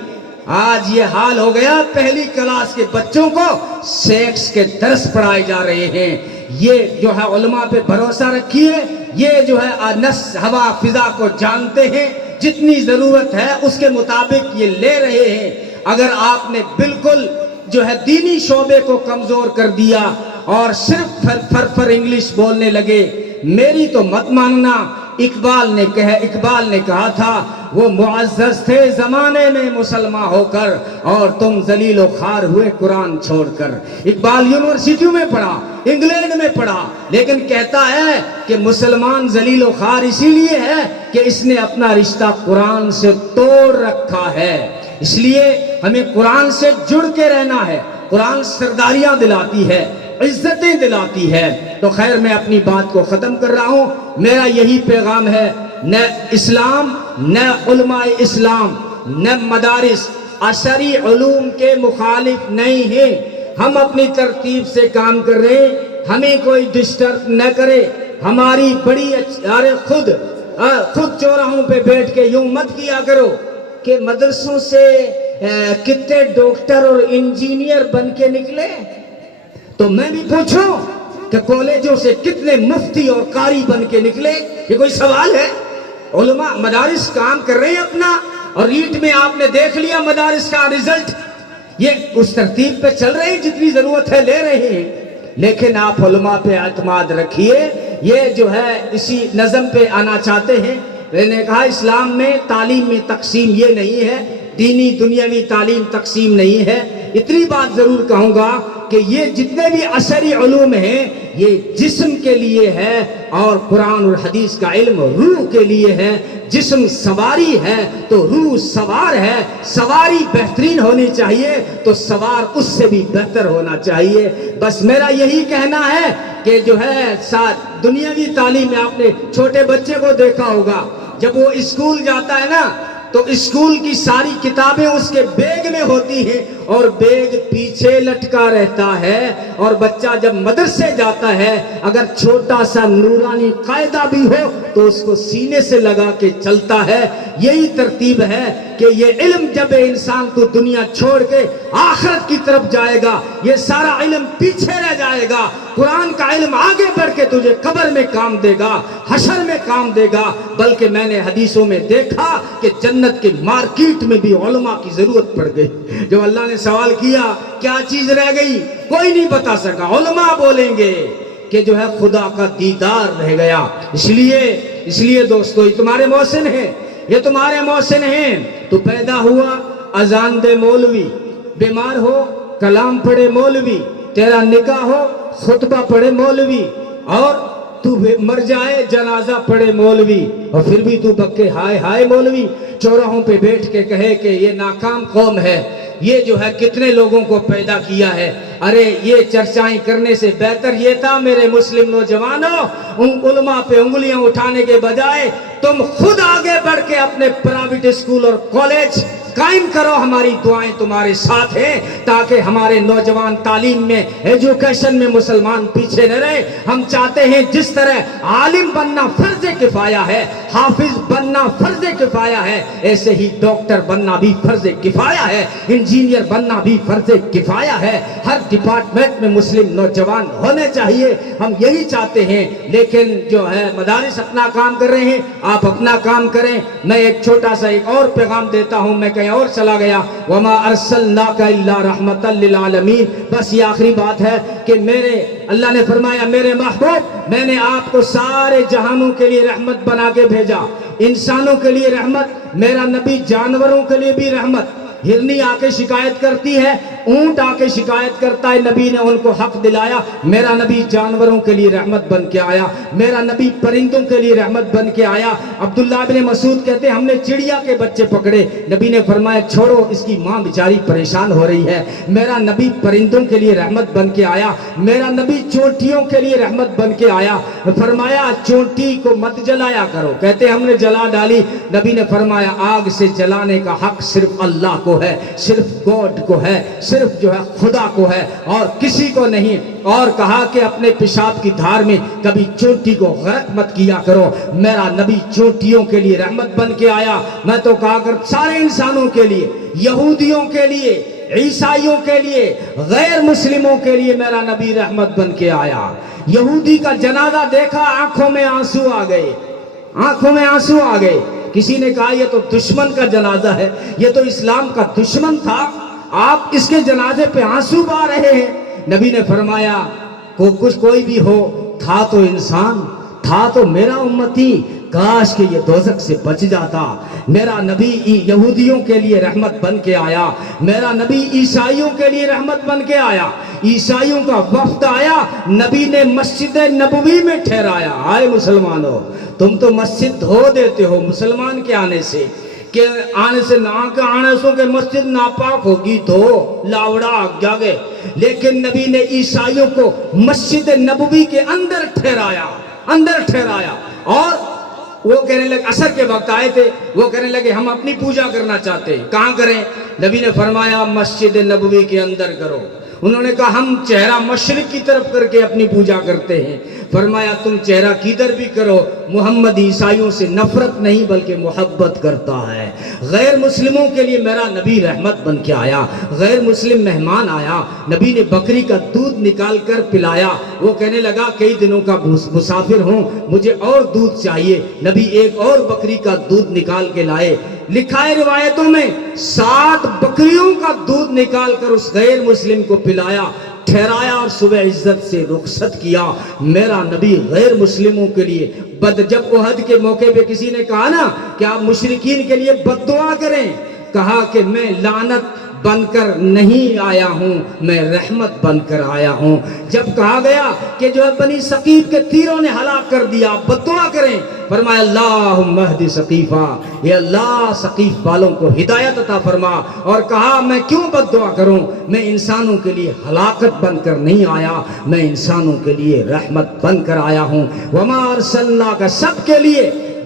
آج یہ حال ہو گیا، پہلی کلاس کے بچوں کو سیکس کے درس پڑھائے جا رہے ہیں۔ یہ جو ہے علماء پہ بھروسہ رکھیے، یہ جو ہے نس ہوا فضا کو جانتے ہیں، جتنی ضرورت ہے اس کے مطابق یہ لے رہے ہیں۔ اگر آپ نے بالکل جو ہے دینی شعبے کو کمزور کر دیا اور صرف فر انگلش بولنے لگے، میری تو مت ماننا۔ اقبال نے کہا تھا، وہ معزز تھے زمانے میں مسلمان ہو کر اور تم ذلیل و خوار ہوئے قرآن چھوڑ کر۔ اقبال یونیورسٹیوں میں پڑھا، انگلینڈ میں پڑھا، لیکن کہتا ہے کہ مسلمان ذلیل و خوار اسی لیے ہے کہ اس نے اپنا رشتہ قرآن سے توڑ رکھا ہے۔ اس لیے ہمیں قرآن سے جڑ کے رہنا ہے۔ قرآن سرداریاں دلاتی ہے، عزتیں دلاتی ہے۔ تو خیر، میں اپنی بات کو ختم کر رہا ہوں۔ میرا یہی پیغام ہے، نہ اسلام، نہ علماء اسلام، نہ مدارس عصری علوم کے مخالف نہیں ہیں۔ ہم اپنی ترتیب سے کام کر رہے ہیں، ہمیں کوئی ڈسٹرب نہ کرے۔ ہماری بڑی خود چوراہوں پہ بیٹھ کے یوں مت کیا کرو کہ مدرسوں سے کتنے ڈاکٹر اور انجینئر بن کے نکلے، تو میں بھی پوچھوں کہ کالجوں سے کتنے مفتی اور قاری بن کے نکلے؟ یہ کوئی سوال ہے؟ علماء مدارس کام کر رہے ہیں اپنا، اور ریٹ میں آپ نے دیکھ لیا مدارس کا رزلٹ، یہ اس ترتیب پہ چل رہے ہیں، جتنی ضرورت ہے لے رہے ہیں۔ لیکن آپ علماء پہ اعتماد رکھیے۔ یہ جو ہے اسی نظم پہ آنا چاہتے ہیں۔ میں نے کہا اسلام میں تعلیم میں تقسیم یہ نہیں ہے، دینی دنیاوی تعلیم تقسیم نہیں ہے۔ اتنی بات ضرور کہوں گا کہ یہ جتنے بھی عصری علوم ہیں یہ جسم کے لیے ہے، اور قرآن اور حدیث کا علم روح کے لیے ہے۔ جسم سواری ہے تو روح سوار ہے۔ سواری بہترین ہونی چاہیے تو سوار اس سے بھی بہتر ہونا چاہیے۔ بس میرا یہی کہنا ہے کہ جو ہے دنیاوی تعلیم میں آپ نے چھوٹے بچے کو دیکھا ہوگا، جب وہ اسکول جاتا ہے نا تو اسکول کی ساری کتابیں اس کے بیگ میں ہوتی ہیں اور بیگ پیچھے لٹکا رہتا ہے، اور بچہ جب مدرسے جاتا ہے اگر چھوٹا سا نورانی قاعدہ بھی ہو تو اس کو سینے سے لگا کے چلتا ہے۔ یہی ترتیب ہے کہ یہ علم جب انسان کو دنیا چھوڑ کے آخرت کی طرف جائے گا یہ سارا علم پیچھے رہ جائے گا۔ قرآن کا علم آگے بڑھ کے تجھے قبر میں کام دے گا، حشر میں کام دے گا، بلکہ میں نے حدیثوں میں دیکھا کہ جنت کے مارکیٹ میں بھی علماء کی ضرورت پڑ گئی۔ جب اللہ نے سوال کیا کیا چیز رہ گئی، کوئی نہیں بتا سکا، علماء بولیں گے کہ جو ہے خدا کا دیدار رہ گیا۔ اس لیے دوستو یہ تمہارے محسن ہیں، یہ تمہارے محسن ہیں۔ تو پیدا ہوا اذان دے مولوی، بیمار ہو کلام پڑھے مولوی، تیرا نکاح ہو خطبہ پڑھے مولوی، اور تو مر جائے جنازہ پڑھے مولوی، اور پھر بھی تو بکے ہائے ہائے مولوی، چوراہوں پہ بیٹھ کے کہے کہ یہ ناکام قوم ہے، یہ جو ہے کتنے لوگوں کو پیدا کیا ہے۔ ارے یہ چرچائیں کرنے سے بہتر یہ تھا میرے مسلم نوجوانوں، ان علماء پہ انگلیاں اٹھانے کے بجائے تم خود آگے بڑھ کے اپنے پرائیویٹ اسکول اور کالج قائم کرو۔ ہماری دعائیں تمہارے ساتھ ہیں تاکہ ہمارے نوجوان تعلیم میں، ایجوکیشن میں مسلمان پیچھے نہ رہے۔ ہم چاہتے ہیں جس طرح عالم بننا فرض کفایہ ہے، حافظ بننا فرض کفایہ ہے، ایسے ہی ڈاکٹر بننا بھی فرض کفایہ ہے، انجینئر بننا بھی فرض کفایہ ہے۔ ہر ڈپارٹمنٹ میں مسلم نوجوان ہونے چاہیے، ہم یہی چاہتے ہیں۔ لیکن جو ہے مدارس اپنا کام کر رہے ہیں، آپ اپنا کام کریں۔ میں ایک چھوٹا سا ایک اور پیغام دیتا ہوں، میں کہیں اور چلا گیا، وَمَا أَرْسَلْنَاكَ إِلَّا رَحْمَةً لِّلْعَالَمِينَ۔ بس یہ آخری بات ہے کہ اللہ نے فرمایا میرے محبوب میں نے آپ کو سارے جہانوں کے لیے رحمت بنا کے بھیجا، انسانوں کے لیے رحمت، میرا نبی جانوروں کے لیے بھی رحمت۔ ہرنی آ کے شکایت کرتی ہے، اونٹ آ کے شکایت کرتا ہے، نبی نے ان کو حق دلایا۔ میرا نبی جانوروں کے لیے رحمت بن کے آیا، میرا نبی پرندوں کے لیے رحمت بن کے آیا۔ عبداللہ بن مسعود کہتے ہیں ہم نے چڑیا کے بچے پکڑے، نبی نے فرمایا چھوڑو اس کی ماں بیچاری پریشان ہو رہی ہے۔ میرا نبی پرندوں کے لیے رحمت بن کے آیا، میرا نبی چونٹیوں کے لیے رحمت بن کے آیا۔ فرمایا چونٹی کو مت جلایا کرو، کہتے ہم نے جلا ڈالی، نبی نے فرمایا آگ سے جلانے کا حق صرف اللہ کو ہے، صرف گاڈ کو ہے، صرف جو ہے خدا کو ہے اور کسی کو نہیں۔ اور کہا کہ اپنے پیشاب کی دھار میں کبھی چونٹی کو غرق مت کیا کرو، میرا نبی چونٹیوں کے لیے رحمت بن کے آیا۔ میں تو کہا کر سارے انسانوں کے لیے، یہودیوں کے لیے، عیسائیوں کے لیے، غیر مسلموں کے لیے میرا نبی رحمت بن کے آیا۔ یہودی کا جنازہ دیکھا آنکھوں میں آنسو آ گئے، آنکھوں میں آنسو آ گئے۔ کسی نے کہا یہ تو دشمن کا جنازہ ہے، یہ تو اسلام کا دشمن تھا، آپ اس کے جنازے پہ آنسو بہا رہے ہیں۔ نبی نے فرمایا کچھ کوئی بھی ہو، تھا تو انسان، تھا تو میرا امتی، کاش کہ یہ دوزخ سے بچ جاتا۔ میرا نبی یہودیوں کے لیے رحمت بن کے آیا، میرا نبی عیسائیوں کے لیے رحمت بن کے آیا۔ عیسائیوں کا وفد آیا، نبی نے مسجد نبوی میں ٹھہرایا۔ آئے مسلمانوں، تم تو مسجد دھو دیتے ہو مسلمان کے آنے سے، کہ آنے سے آنے سو کہ مسجد ناپاک ہوگی تو لاوڑا آگ جاگے، لیکن نبی نے عیسائیوں کو مسجد نبوی کے اندر ٹھہرایا، اندر ٹھہرایا۔ اور وہ کہنے لگے، عصر کے وقت آئے تھے، وہ کہنے لگے ہم اپنی پوجا کرنا چاہتے ہیں، کہاں کریں؟ نبی نے فرمایا مسجد نبوی کے اندر کرو۔ انہوں نے کہا ہم چہرہ مشرق کی طرف کر کے اپنی پوجا کرتے ہیں۔ فرمایا تم چہرہ کدھر بھی کرو، محمد عیسائیوں سے نفرت نہیں بلکہ محبت کرتا ہے۔ غیر مسلموں کے لیے میرا نبی رحمت بن کے آیا۔ غیر مسلم مہمان آیا، نبی نے بکری کا دودھ نکال کر پلایا۔ وہ کہنے لگا کئی دنوں کا مسافر ہوں، مجھے اور دودھ چاہیے۔ نبی ایک اور بکری کا دودھ نکال کے لائے۔ لکھا ہے روایتوں میں 60 بکریوں کا دودھ نکال کر اس غیر مسلم کو پلایا، ٹھہرایا اور صبح عزت سے رخصت کیا۔ میرا نبی غیر مسلموں کے لیے جب احد کے موقع پہ کسی نے کہا نا کہ آپ مشرکین کے لیے بد دعا کریں، کہا کہ میں لعنت بن کر نہیں آیا ہوں، میں رحمت بن کر آیا ہوں۔ جب کہا گیا کہ جو بنی ثقیف کے تیروں نے ہلاک کر دیا، بد دعا کریں، فرمایا اللہم اہد ثقیفہ، اے اللہ ثقیف والوں کو ہدایت عطا فرما۔ اور کہا میں کیوں بد دعا کروں، میں انسانوں کے لیے ہلاکت بن کر نہیں آیا، میں انسانوں کے لیے رحمت بن کر آیا ہوں۔ وما ارسلناک، سب کے لیے